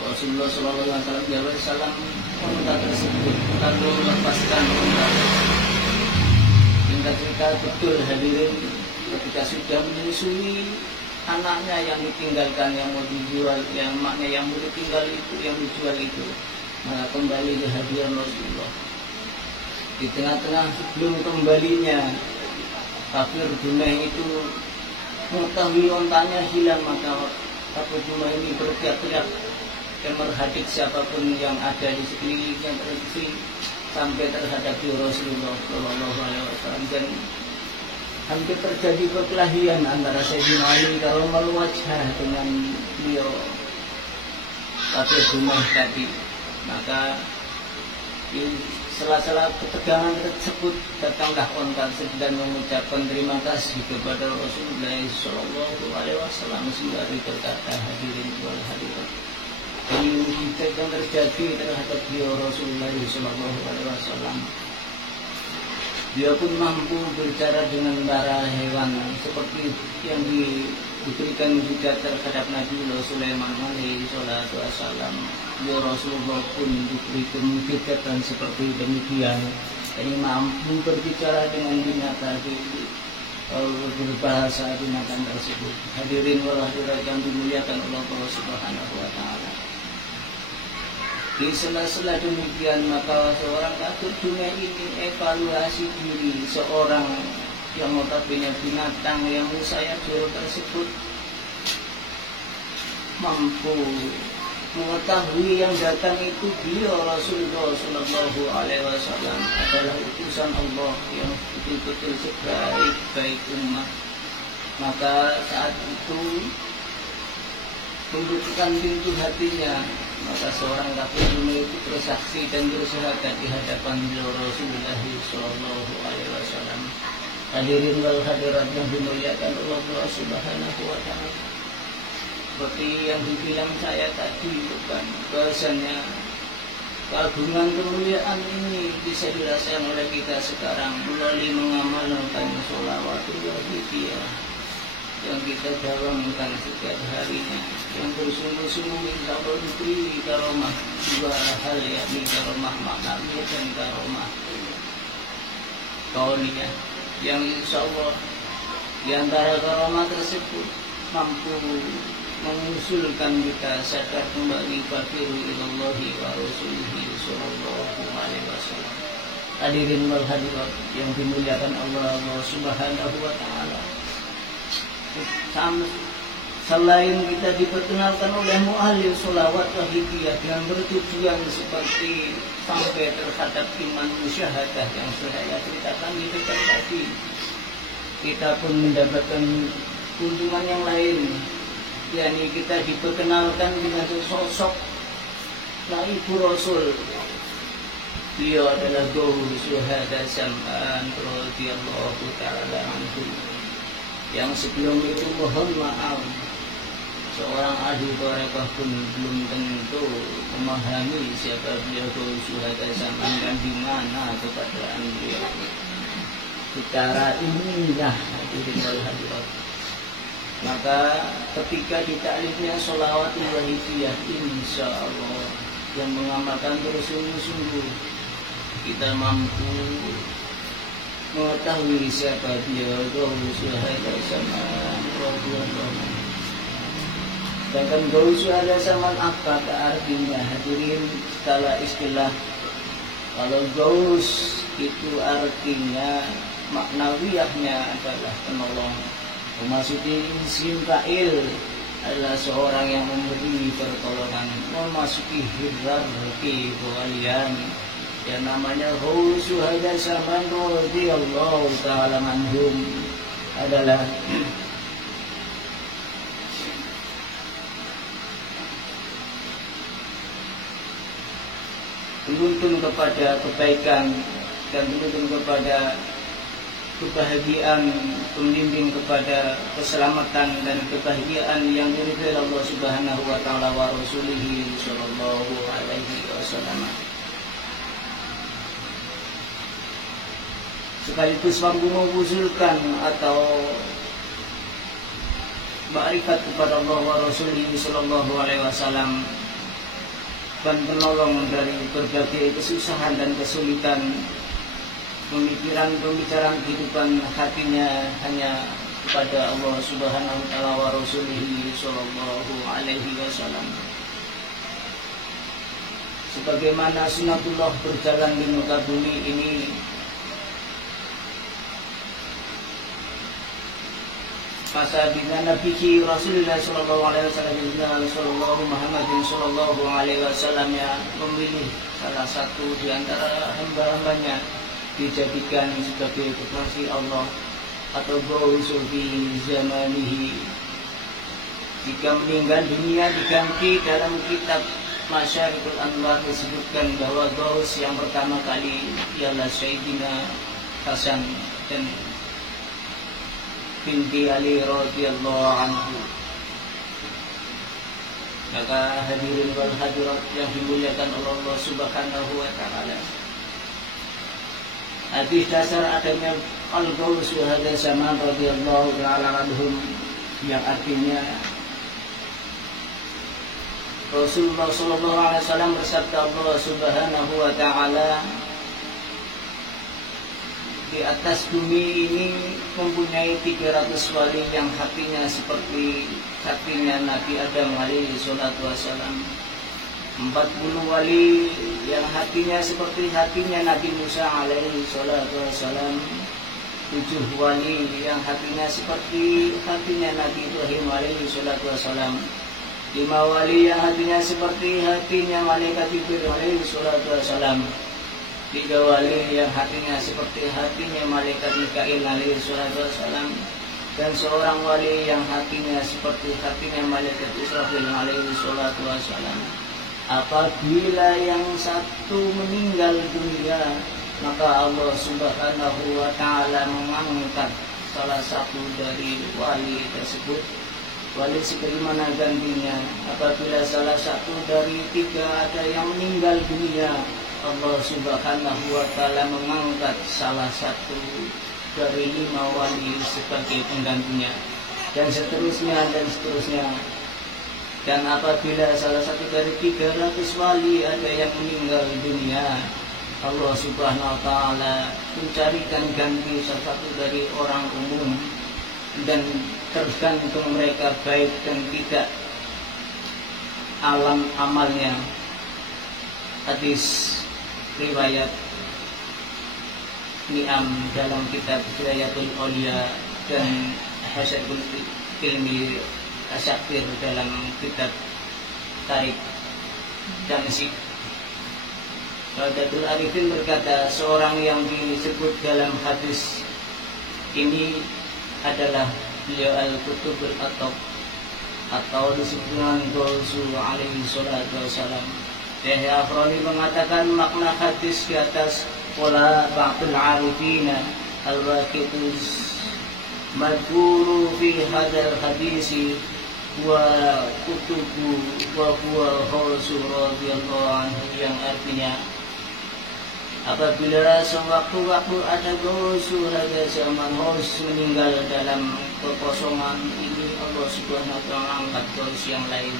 Rasulullah sallallahu alaihi wasallam unta tersebut lalu melepaskan unta. Singkat cerita, betul hadirin, ketika sudah menyusui anaknya yang ditinggalkan, yang mau dijual, yang maknya yang mau ditinggal itu, yang dijual itu, maka kembali ke hadiran Rasulullah. Di tengah-tengah sebelum kembalinya kafir Dunah itu mengetahui ontanya hilang, maka kafir Dunah ini berteriak-teriak dan merhadik siapapun yang ada di sekelilingnya terisi sampai terhadap Rasulullah sallallahu alaihi wasallam, dan hampir terjadi perkelahian antara Sayyidina Ali karramallahu wajhah dengan beliau kafir Dunah tadi. Maka di sela-sela ketegangan tersebut datanglah unta dan mengucapkan terima kasih kepada Rasulullah sallallahu alaihi wasallam sehingga berkata, hadirin wal hadirat, ini mujizat yang terjadi terhadap beliau Rasulullah sallallahu alaihi wasallam. Dia pun mampu berbicara dengan para hewan seperti yang diberikan mujizat terhadap Nabi Sulaiman alaihi salatu wasallam. Beliau Rasulullah pun diberi kemujizatan seperti demikian. Jadi mampu berbicara dengan binatang, berbahasa binatang tersebut. Hadirin wal hadirat yang dimuliakan Allah Subhanahu wa taala. Di sela-sela demikian, maka seorang kafir Dunah ini evaluasi diri seorang yang notabene binatang yang saya jual tersebut mampu mengetahui yang datang itu beliau Rasulullah sallallahu alaihi wasallam adalah utusan Allah yang betul-betul sebaik-baik umat. Maka saat itu membutuhkan pintu hatinya, maka seorang kafir Dunah itu bersaksi dan bersyahadat di hadapan beliau Rasulullah sallallahu alaihi wasallam. Hadirin wal hadirat yang dimuliakan Allah Subhanahu wa taala. Seperti yang dibilang saya tadi, bukan bahasanya keagungan kemuliaan ini bisa dirasakan oleh kita sekarang melalui mengamalkan sholawatul wahidiyah yang kita dawamkan setiap harinya, yang bersungguh sungguh insya Allah diberi karomah dua hal, yakni karomah maknawiyah dan karomah kauniyah, yang insya Allah di antara karomah tersebut mampu mengusulkan kita sadar kembali fakiru ilallahi wa rasulihi sallallahu alaihi wasallam. Hadirin wal hadirat yang dimuliakan Allah Subhanahu wa taala. Selain kita diperkenalkan oleh mu'allim sholawat wahidiyah dengan bertujuan seperti sampai terhadap iman musyahadah yang saya ceritakan di depan tadi, kita pun mendapatkan keuntungan yang lain, yakni kita diperkenalkan dengan sosok Nabi Rasul. Beliau adalah Guru Syuhada Zaman radhiyallahu ta'ala anhu, yang sebelum itu mohon maaf, seorang ahli tarekah pun belum tentu memahami siapa beliau Guru Syuhada Zaman dan di mana keberadaan beliau secara ilmiah. Hadirin wal hadirat, maka ketika ditaklifnya sholawat wahidiyah, insya Allah yang mengamalkan bersungguh-sungguh, kita mampu mengetahui siapa dia Guru Syuhada Zaman radhiyallahu. Sedangkan Guru Syuhada Zaman apa artinya? Hadirin, skala istilah, kalau Gaus itu artinya maknawiyahnya adalah penolong. Memasuki isim fa'il adalah seorang yang memberi pertolongan. Memasuki hierarki kewalian yang namanya Guru Syuhada Zaman radhiyallahu ta'ala anhum adalah menuntun kepada kebaikan dan menuntun kepada kebahagiaan, pembimbing kepada keselamatan dan kebahagiaan yang diridhai Allah Subhanahu wa taala wa rasulihi sallallahu alaihi wasallam. Sekaligus mampu mengusulkan atau ma'rifat kepada Allah wa rasulihi sallallahu alaihi wasallam, dan penolong dari berbagai kesusahan dan kesulitan. Pembicaraan kehidupan hatinya hanya kepada Allah Subhanahu wa taala wa rasulihi sallallahu alaihi wasallam. Sebagaimana sunatullah berjalan di muka bumi ini, masa bina Nabi Rasulullah sallallahu alaihi wasallam sallallahu Muhammadin sallallahu alaihi wasallam yang memilih salah satu di antara hamba-hambanya dijadikan sebagai kekasih Allah atau Gausu fi zamanihi. Jika meninggal dunia diganti, dalam kitab Masyarikul Anwar disebutkan bahwa Gaus yang pertama kali ialah Sayyidina Hasan dan binti Ali radhiyallahu anhu. Maka hadirin wal hadirat yang dimuliakan oleh Allah Subhanahu wa taala, hadis dasar adanya Al-Guru Syuhada Zaman radhiyallahu ta'ala anhum yang artinya Rasulullah sallallahu alaihi wasallam bersabda, Allah Subhanahu wa taala di atas bumi ini mempunyai 300 wali yang hatinya seperti hatinya Nabi Adam alaihi salatu wassalam, 40 wali yang hatinya seperti hatinya Nabi Musa alaihi salatu wassalam, 7 wali yang hatinya seperti hatinya Nabi Ibrahim alaihi salatu wassalam, 5 wali yang hatinya seperti hatinya malaikat Jibril alaihi salatu wassalam, 3 wali yang hatinya seperti hatinya malaikat Mikail alaihi salatu wassalam, dan seorang wali yang hatinya seperti hatinya malaikat Israfil alaihi salatu wassalam. Apabila yang satu meninggal dunia, maka Allah Subhanahu wa ta'ala mengangkat salah satu dari wali tersebut. Wali sebagaimana gantinya, apabila salah satu dari 3 ada yang meninggal dunia, Allah Subhanahu wa ta'ala mengangkat salah satu dari 5 wali sebagai penggantinya, dan seterusnya dan seterusnya. Dan apabila salah satu dari 300 wali ada yang meninggal dunia, Allah Subhanahu wa Ta'ala mencarikan ganti salah satu dari orang umum, dan tergantung mereka baik dan tidak alam amalnya. Hadis riwayat Ni'am dalam kitab Hidayatul Aulia dan Hasyabul Ilmi Asyakir dalam kitab Tarik Damsik. Sahabatul Arifin berkata, seorang yang disebut dalam hadis ini adalah beliau Al-Qutubul Attab atau disebut dengan Gausu alaihi salatu wassalam. Syekh Afrani mengatakan makna hadis di atas wala ba'dul arifina al-waqitus madhuru fi hadal hadisi wa kutubu wa huwa Gausu radhiyallahu anhu, yang artinya apabila sewaktu-waktu ada Gausu Raja Zaman Ghaus meninggal dalam kekosongan ini, Allah Subhanahu wa Ta'ala angkat Ghaus yang lain.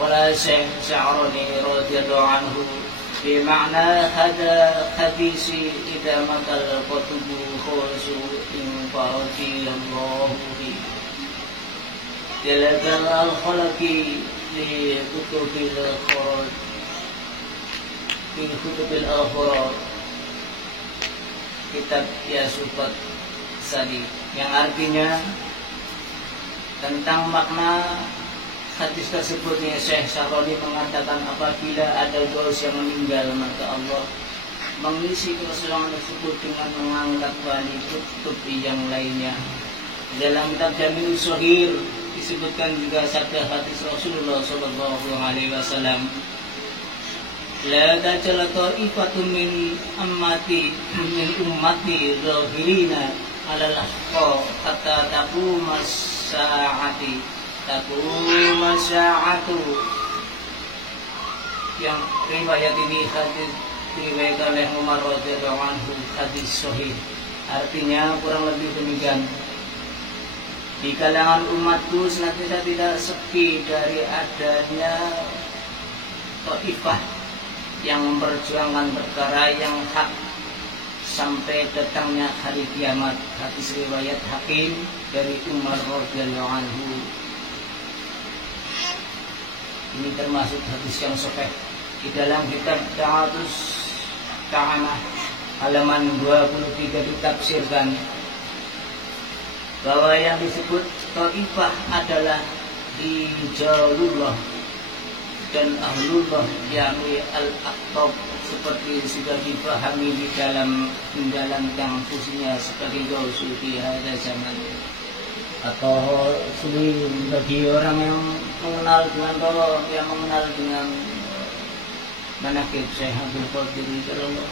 Wala Syekh Sya'rani radhiyallahu anhu bima'na hada hadisi idza matal qutubu khusu in faradiyallahu fi tilakal al-khalaqi li kutubil khuraj fi kutubil al-khuraj, kitab Yasufat Sadi, yang artinya tentang makna hadis tersebutnya Syekh Sya'rani mengatakan apabila ada Ghaus yang meninggal, maka Allah mengisi kekosongan tersebut dengan mengangkat wali kutub yang lainnya. Dalam kitab Jami'ul Shaghir disebutkan juga sabda hadis Rasulullah sallallahu alaihi wasallam, la tajal ta'ifatun min ummati zahirina 'alal haqq hatta taqumas sa'atu. Yang riwayat ini hadis diriwayatkan oleh Umar radhiyallahu anhu, hadis sahih. Artinya kurang lebih demikian, di kalangan umatku senantiasa tidak sepi dari adanya taifah yang memperjuangkan perkara yang hak sampai datangnya hari kiamat. Hadis riwayat Hakim dari Umar radhiyallahu anhu. Ini termasuk hadis yang sahih. Di dalam kitab Ta'atus Ta'amah halaman 23 ditafsirkan bahwa yang disebut Taifah adalah Rijalullah dan Ahlullah, yakni Al-Aqtab, seperti sudah dipahami di dalam menjalankan fungsinya sebagai Gausu di hadal zaman, atau bagi orang yang mengenal dengan Allah, yang mengenal dengan manaqib Syekh Abdul Qadir Jallallah,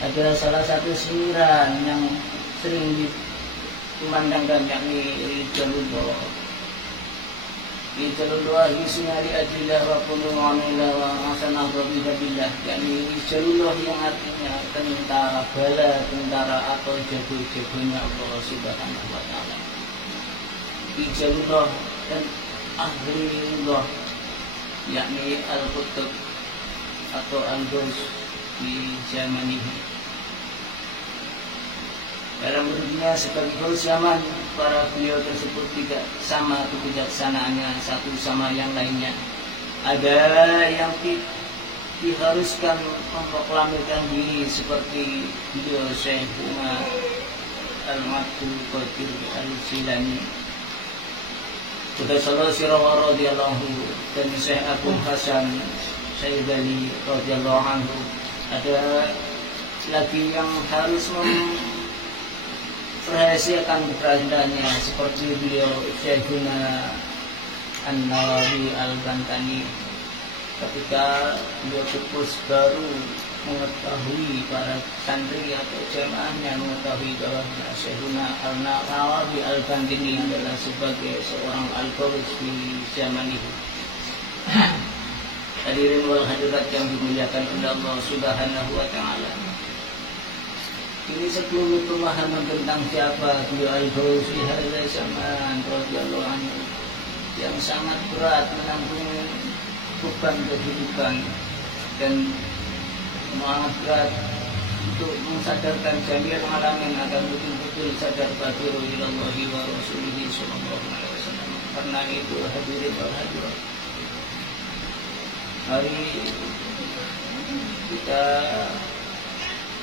ada salah satu semiran yang sering dikumandangkan, yakni Rijalullah. Rijalullah isnya li ajillah wa kullu amillah wa hasanah wa bihabillah, yakni Rijalullah yang artinya tentara bala, tentara atau jago-jagonya Allah Subhanahu wa Ta'ala. Rijalullah dan Ahlullah, yakni Al-Qutub atau Al-Ghaus di zaman ini. Dalam dunia sebagai Ghaus zaman, para beliau tersebut tidak sama kebijaksanaannya satu sama yang lainnya. Ada yang diharuskan memproklamirkan diri seperti beliau Syekhuna Al-Abdul Qadir Al-Jilani, Quddasallahu sirrahu radhiyallahu anhu, dan Syekh Abu Hasan Syaibani radhiyallahu anhu. Ada lagi yang harus merahasiakan keberadaannya seperti beliau Syekhuna An-Nawawi Al-Bantani, ketika beliau pupus baru mengetahui, para santri atau jamaahnya mengetahui bahwa Syekhuna Al-Nawawi Al-Bantani adalah sebagai seorang Al-Ghaus di zaman itu. Hadirin wal hadirat yang dimuliakan oleh Allah Subhanahu wa taala. Ini seluruh pemahaman tentang siapa beliau Al-Ghawsi Hadza Zaman radhiyallahu anhu yang sangat berat menanggung beban kehidupan dan sangat berat untuk mensadarkan jami'al alamin agar betul-betul sadar badiru ilallahi wa rasulihi sallallahu alaihi wasallam. Karena itu hadirin wal hadirat, mari kita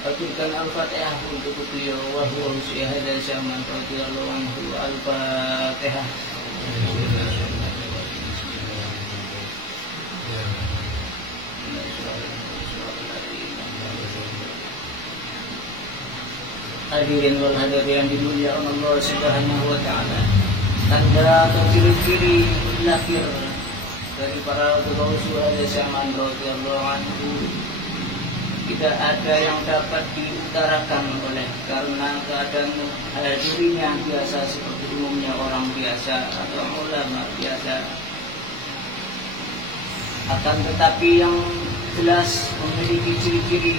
aturkan Al-Fatihah untuk beliau wa huwa hadza zaman radhiyallahu anhu. Al-Fatihah. Hadirin wal hadirat yang dimuliakan Allah Subhanahu wa taala, tanda atau ciri-ciri lahir dari para Ghawsi Hadza Zaman radhiyallahu anhu tidak ada yang dapat diutarakan oleh karena keadaan dirinya biasa seperti umumnya orang biasa atau ulama biasa. Akan tetapi yang jelas memiliki ciri-ciri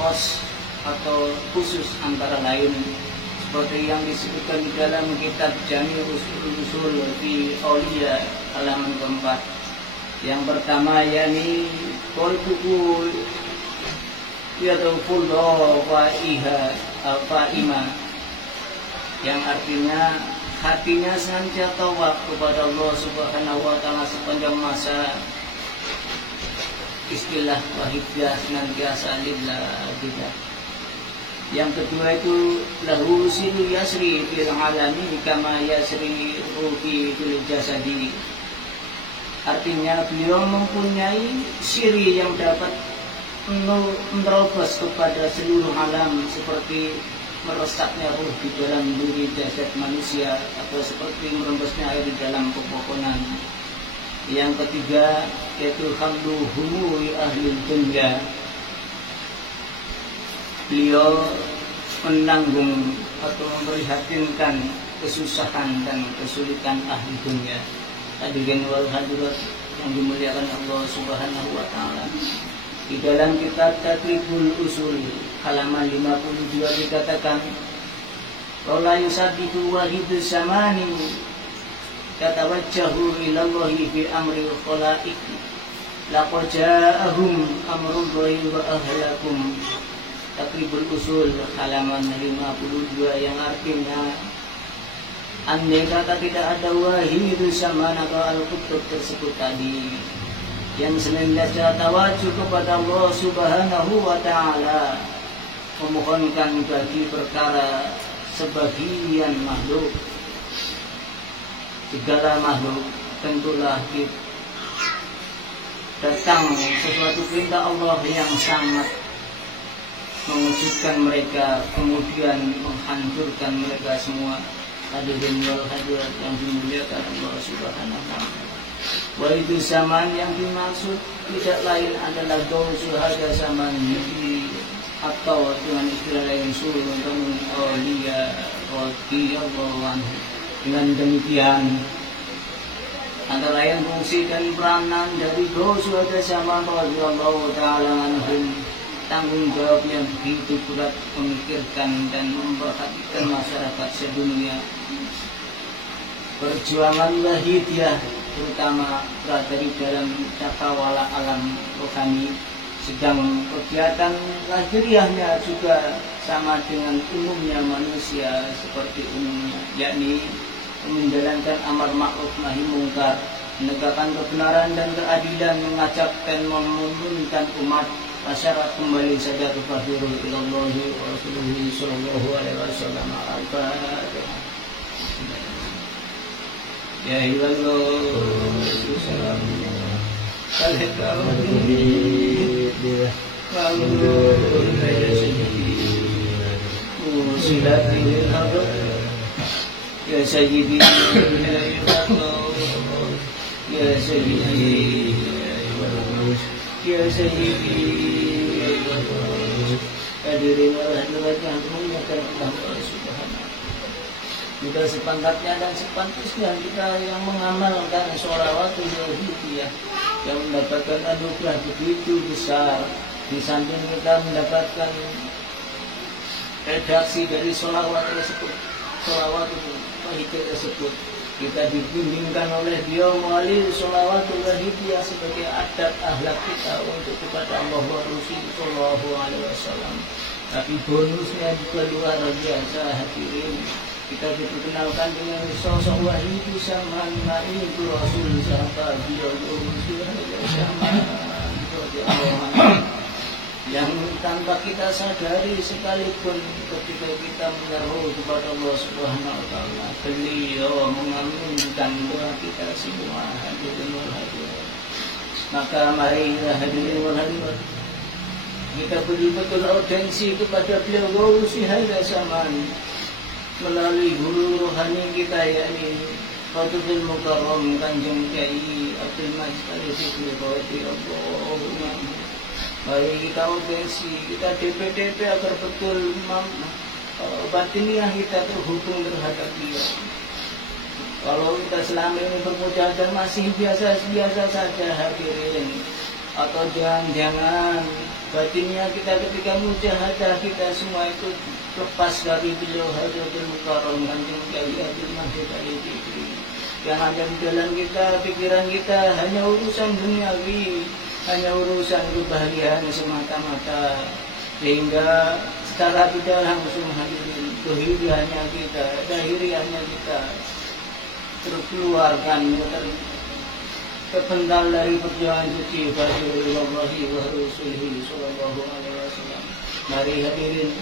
khas atau khusus antara lain seperti yang disebutkan di dalam kitab Jami' Usul fi Auliya halaman keempat. Yang pertama yakni qalbuhu yadkhulu fa'ima, yang artinya hatinya senantiasa tawaf kepada Allah Subhanahu wa taala sepanjang masa. Istilah wahidiyah senantiasa lillah tidak. Yang kedua itu lahu siru yasri fil alami kama yasri ruhi fil jasadi. Artinya beliau mempunyai siri yang dapat menerobos kepada seluruh alam seperti meresapnya ruh di dalam diri jasad manusia atau seperti merembesnya air di dalam pepohonan. Yang ketiga yaitu hamlu humuri ahli dunya. Beliau menanggung atau memprihatinkan kesusahan dan kesulitan ahli dunia. Hadirin wal hadirat yang dimuliakan Allah Subhanahu wa taala. Di dalam kitab Taqribul Usul halaman 52 dikatakan, "Qala yusaddiqu wahidus samani tatawajjahu ila Allahi fi amri khalaiq. Laqad ja'ahum amrullahi wa ahlakum." Taqribul Usul halaman 52 yang artinya andai kata tidak ada wahidus saman atau al-kutub tersebut tadi yang senantiasa tawajuh kepada Allah Subhanahu wa taala memohonkan bagi perkara sebagian makhluk, segala makhluk tentulah datang sesuatu perintah Allah yang sangat mengejutkan mereka, kemudian menghancurkan mereka semua. Hadirin wal hadirat yang dimuliakan Allah Subhanahu wa taala. Wa itu zaman yang dimaksud tidak lain adalah Ghawsi Hadza Zaman atau dengan istilah lain Sultan Auliya radhiyallahu anhu. Dengan demikian antara lain fungsi dan peranan dari Ghawsi Hadza Zaman radhiyallahu taala anhum, tanggung jawab yang begitu berat memikirkan dan memperhatikan masyarakat sedunia. Perjuangan lahiriah terutama berada di dalam cakrawala alam rohani, sedang kegiatan lahiriahnya juga sama dengan umumnya manusia seperti umumnya, yakni menjalankan amar ma'ruf nahi mungkar, menegakkan kebenaran dan keadilan, mengajak dan menuntun umat masyarakat kembali sadar fahirul ilallahi wa rasulihi sallallahu alaihi wasallam. Al-Fatihah. Ya ilallah salam ya sayyidi ya sayyidi ya sayyidi. Hadirin wal hadirat yang dimuliakan Allah Subhanahu. Kita sepantasnya dan sepantasnya kita yang mengamalkan sholawatul jahiliyah yang mendapatkan anugerah begitu besar. Di samping kita mendapatkan redaksi dari sholawat tersebut, kita dibimbingkan oleh beliau melalui sholawatul wahidiyah sebagai adab akhlak kita untuk kepada Allah wa Rasulullah Shallallahu Alaihi Wasallam. Tapi bonusnya juga luar biasa hadirin. Kita diperkenalkan dengan sosok wahid sama itu Rasul siapa beliau sama yang tanpa kita sadari sekalipun ketika kita menyeru kepada Allah Subhanahu Wa Taala, beliau mengaminkan doa kita semua hadirin wal hadirat. Maka mari hadirin wal hadirat, kita betul-betul audensi kepada beliau Gausi Hadza Zaman melalui guru rohani kita, yakni Qutbul Mukarram Kanjeng Kiai Abdul Majid Al-Fikri Allahumma. Mari kita audensi, kita DP agar betul batiniah kita terhubung terhadap dia. Kalau kita selama ini bermujahadah masih biasa-biasa saja hadirin, atau jangan-jangan batiniah kita ketika mujahadah kita semua itu lepas dari beliau Hadratul Mukarram Kanjeng Kiai Abdul Majid Al-Fikri. Yang ada di dalam kita, pikiran kita hanya urusan duniawi, hanya urusan kebahagiaan semata-mata, sehingga secara tidak langsung hadirin kehiriannya kita, dahiriannya kita terkeluarkan, terpental dari perjuangan suci Rasulullah wa Rasulih Shallallahu Alaihi Wasallam. Mari hadirin,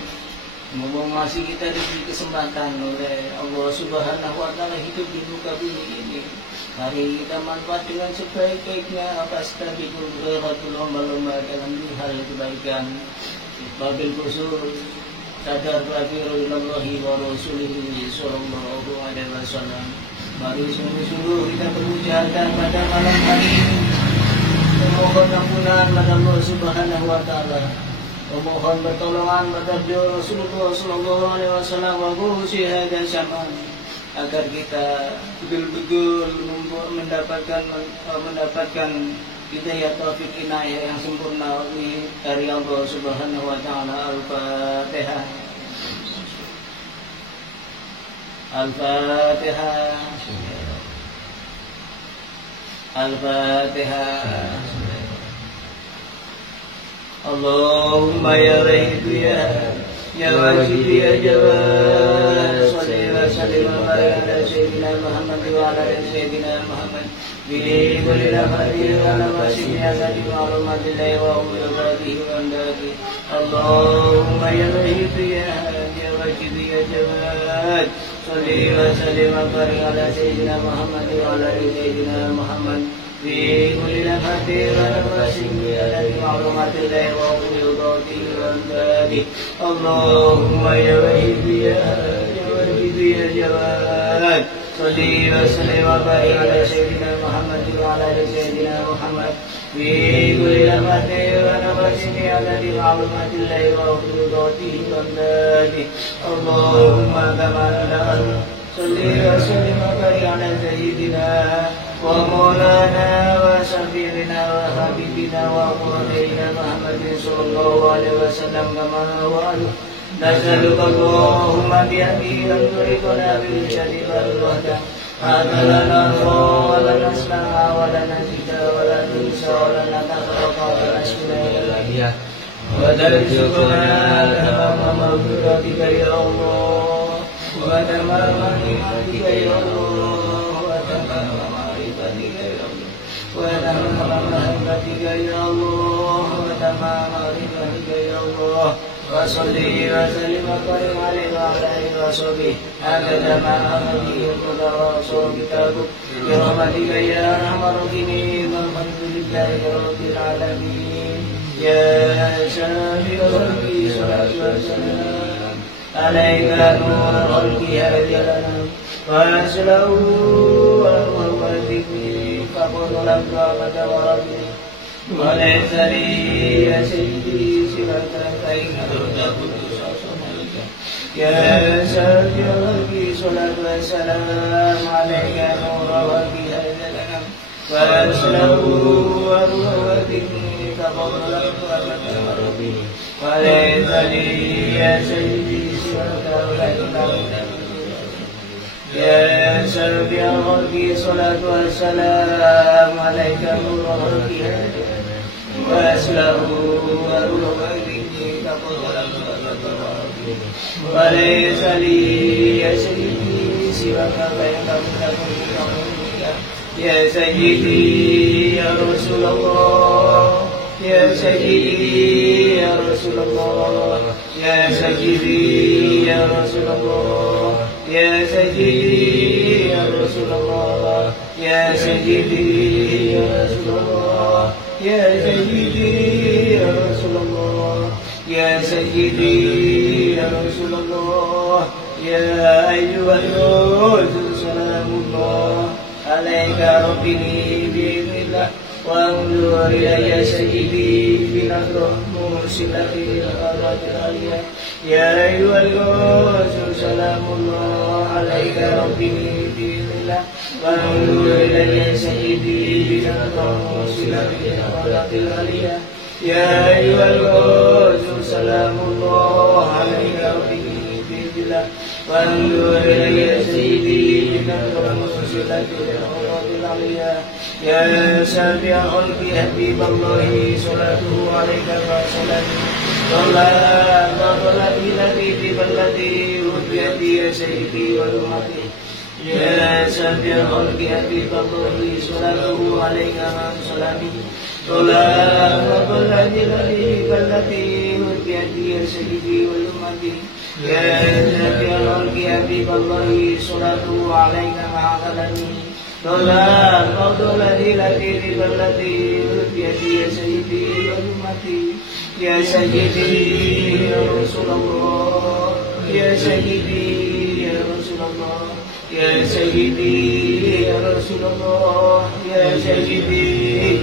mumpung masih kita diberi kesempatan oleh Allah Subhanahu Wa Taala hidup di muka bumi ini, mari kita manfaat dengan sebaik-baiknya atas tabiqul khairat, lomba-lomba dalam hal kebaikan. Wabil khusus sadar Rasulullah wa Rasulih Shallallahu Alaihi Wasallam. Mari sungguh-sungguh kita bermujahadah pada malam hari ini, memohon ampunan pada Allah Subhanahu Wa Taala, memohon pertolongan pada beliau Rasulullah Sallallahu Alaihi Wasallam wa Gausi Hadza Zaman, agar kita betul-betul mendapatkan hidayah taufik inayah yang sempurna dari Allah Subhanahu Wa Taala. Al-Fatihah. Al-Fatihah. Al-Fatihah. Allahumma ya Wahid ya Wajid ya Jawad, salli wa sallim wa barik ala Sayyidina Muhammad wa ala Sayyidina Muhammad bi kulli lafadhi wa nafasi asadi wa alumatillahi wa umratihi wa andati. Allahumma ya Wahid ya Wajid ya Jawad, salli wa sallim wa barik ala Sayyidina Muhammad wa ala Sayyidina Muhammad bi kulli lafadhi wa nafasi asadi wa alumatillahi wa umratihi wa andati. Allahumma ya Wahid ya Wajid ya Jawad, salli wa sallim wa barik ala Sayyidina Muhammad wa ala Sayyidina Muhammad bi kulli lafadhi wa nafasi asadi wa alumatillahi wa umratihi wa andati. Allahumma kama salli wa sallim wa barik ala Sayyidina wa maulana wa sayyidina wa habibina wa qurratina Muhammadin sallallahu alaihi wasallam kama wa'ala. Nas'aluka Allahumma bi'adhi an turikuna bil jadi wal wahda atalana wa la nasma'a wa la nazida wa la tunsa wa la natafaraqa wa la nashkura wa tarzuquna al-hamma maghfiratika ya Allah wa tamama ni'matika ya Allah wa tamama ma'rifatika ya Allah wa tamama mahabbatika ya Allah wa tamama ma'rifatika ya Allah. Wa salli wa sallim wa barik alaihi wa ala alihi wa sahbihi adada ma amalihi wa kitabuk bi rahmatika ya arhamar rahimin. Alhamdulillahi rabbil alamin. Ya syafi'ul rabbi salatu wa salam alaika nurul khalqi hadiyalana wa aslahu wa dhikri faqulul qamata wa rabbi wa laysa li ya sayyidi siwaka kaina tudabutu sasalika ya syafi'ul rabbi salatu wa salam alaika nurul khalqi hadiyalana وأسله وروته تفضلا ربي وليس لي يا سيدي سواك يا سيدي يا ربي صلاة والسلام عليك نور ربي وأسله وروته تفضلا ربي وليس لي يا سيدي سواك يا سيدي يا رسول الله يا سيدي يا رسول الله يا سيدي يا رسول الله يا سيدي يا رسول الله يا سيدي يا رسول الله يا سيدي يا رسول الله يا سيدي يا رسول الله يا أيها الرسول سلام الله عليك ربي بإذن الله وانظر إلي سيدي بنظرة مرسلة الأرض العليا يا أيها الرسول سلام الله عليك ربي بإذن الله وانظر إلي سيدي بنظرة مرسلة الأرض العليا يا أيها الرسول سلام الله عليك ربي بإذن الله وانظر إلي سيدي بنظرة مرسلة الأرض العليا يا سابع قلبي حبيب الله صلاته عليك وسلامه صلاة التي بالتي ربيت يا سيدي ورحمتي يا سابع قلبي حبيب الله صلاته عليك وسلامه صلاة التي بالتي ربيت يا سيدي ورحمتي يا سابع قلبي حبيب الله صلاته عليك مع سلامه صلاة الفضل التي بالتي ربيت يا سيدي ورحمتي يا سيدي يا رسول الله يا سيدي يا رسول الله يا سيدي يا رسول الله يا سيدي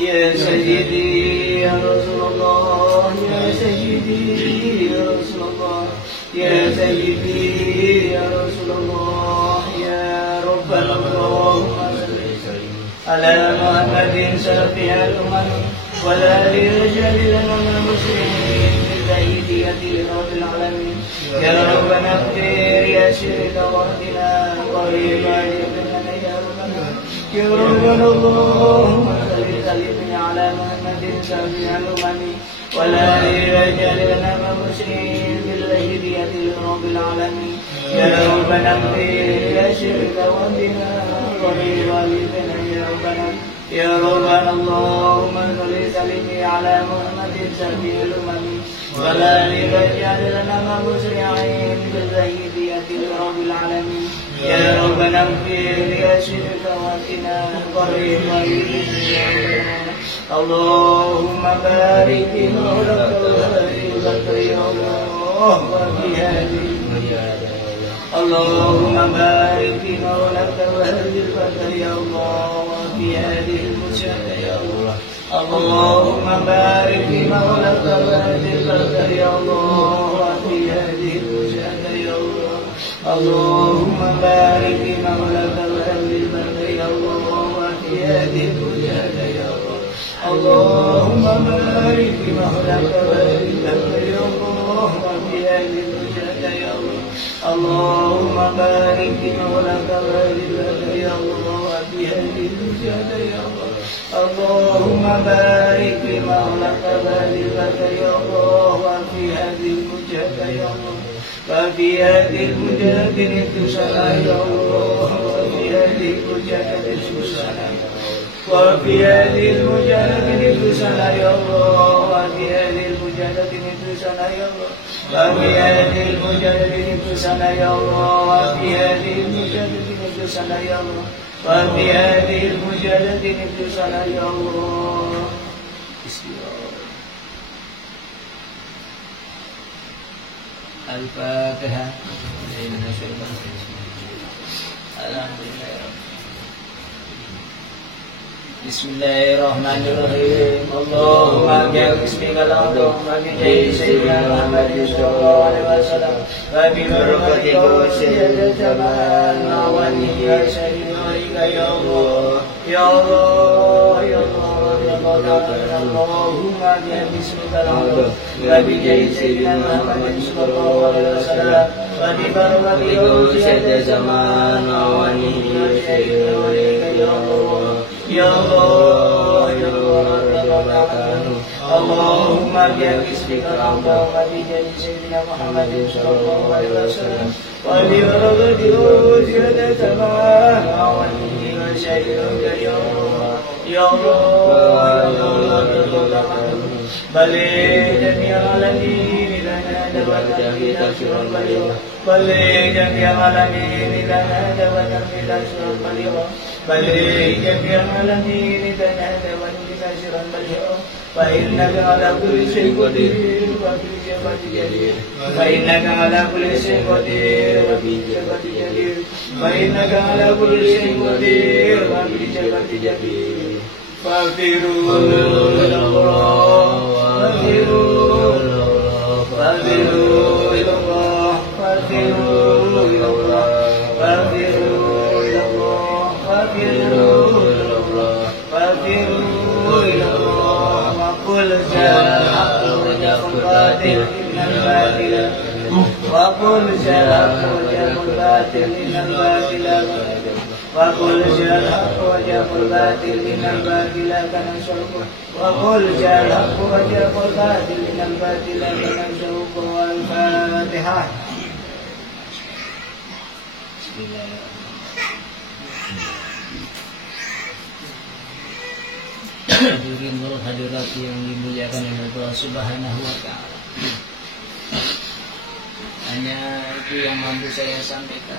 يا سيدي يا رسول الله يا سيدي يا رسول الله يا سيدي يا رسول الله يا ربنا اللهم صل على محمد شفيع الأمم ولا لرجال الأمم المسلمين بالهدية لرب العالمين يا ربنا اغفر يا شرك وحدنا قريبا يبننا يا ربنا يا ربنا اللهم صل على محمد شفيع الأمم ولا لرجال الأمم المسلمين بالهدية لرب العالمين يا ربنا اغفر يا شرك وحدنا قريبا يبننا يا ربنا يا ربنا اللهم صل على محمد شفيع الأمم ولا لرجال الأمم مسرعين بالهدية لرب العالمين يا ربنا اغفر يا شرك واتنا قريبا اللهم بارك في مولك البكر يا الله وفي هذه اللهم بارك في مولك البكر يا الله وفي هذه المشاهدة يا الله اللهم بارك في مولك البكر يا الله وفي هذه المشاهدة يا الله اللهم بارك في مولك البكر يا الله وفي هذه المشاهدة يا الله اللهم بارك في مولك البكر يا الله وفي هذه المشاهدة يا الله اللهم بارك في مولك البكر يا الله وفي هذه المشاهدة يا الله اللهم بارك في مولك البكر يا الله وفي هذه المشاهدة يا الله وفي هذه المجاهدة نفسنا يا الله وفي هذه المجاهدة نفسنا وفي هذه المجاهدة نفسنا يا الله وفي هذه المجاهدة نفسنا يا الله وفي هذه المجاهدة نفسنا يا الله وفي هذه المجاهدة نفسنا يا الله وفي هذه المجاهدة نفسنا يا الله بسم الله الفاتحة بسم الله الرحمن الرحيم اللهم باسمك الأعظم وبجاه سيدنا محمد صلى الله عليه وسلم وببركة وسيلة الجمال وعليه يا سيدنا يا الله Ya Allah, ya Allah, ya Allah, Allahumma bismillahirrahmanirrahim. Wa bi jahi sayyidina Muhammadin sallallahu alaihi wasallam. Wa bi barakatihi syada zaman wa nihi ya Allah. Ya Allah, ya Allah, ya Allah. Allahumma bismillahirrahmanirrahim. Wa bi jahi sayyidina Muhammadin sallallahu alaihi wasallam. Wa bi barakatihi syada zaman wa nihi ya Allah, ya Allah, ya Allah, ya Allah. Balik jami'al alamin lana dawatan ila syurul balighah. Balik jami'al alamin lana dawatan ila syurul balighah. Balik jami'al alamin lana dawatan ila syurul balighah. Fa innaka ala kulli syai'in qadir wa bi ijabati jadir. Fa innaka ala kulli syai'in qadir wa bi ijabati jadir. Fa innaka ala kulli syai'in qadir wa bi ijabati jadir. Faghfiru ilallah, faghfiru ilallah, faghfiru ilallah, faghfiru ilallah, faghfiru ilallah, faghfiru ilallah, faghfiru ilallah. Wa qul ja'al wajhul batil innal batila wa qul ja'al wajhul batil innal batila wa qul ja'al wajhul batil innal batila kana syarqa wa qul ja'al wajhul batil innal batila kana syarqa. Wal Fatihah. Bismillahirrahmanirrahim. Hadirin wal hadirat yang dimuliakan oleh Allah Subhanahu wa taala. Hanya itu yang mampu saya sampaikan.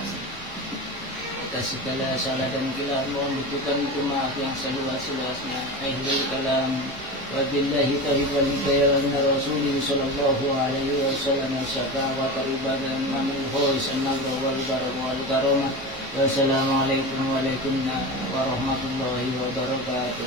Atas segala salah dan khilaf mohon dibukakan itu maaf yang seluas-luasnya. Akhirul kalam wa billahi taufiq wal hidayah min Rasulih sallallahu alaihi wasallam syafa wa taribadan mamul khais an-nadra wal barakah wal karamah. Wassalamualaikum warahmatullahi wabarakatuh.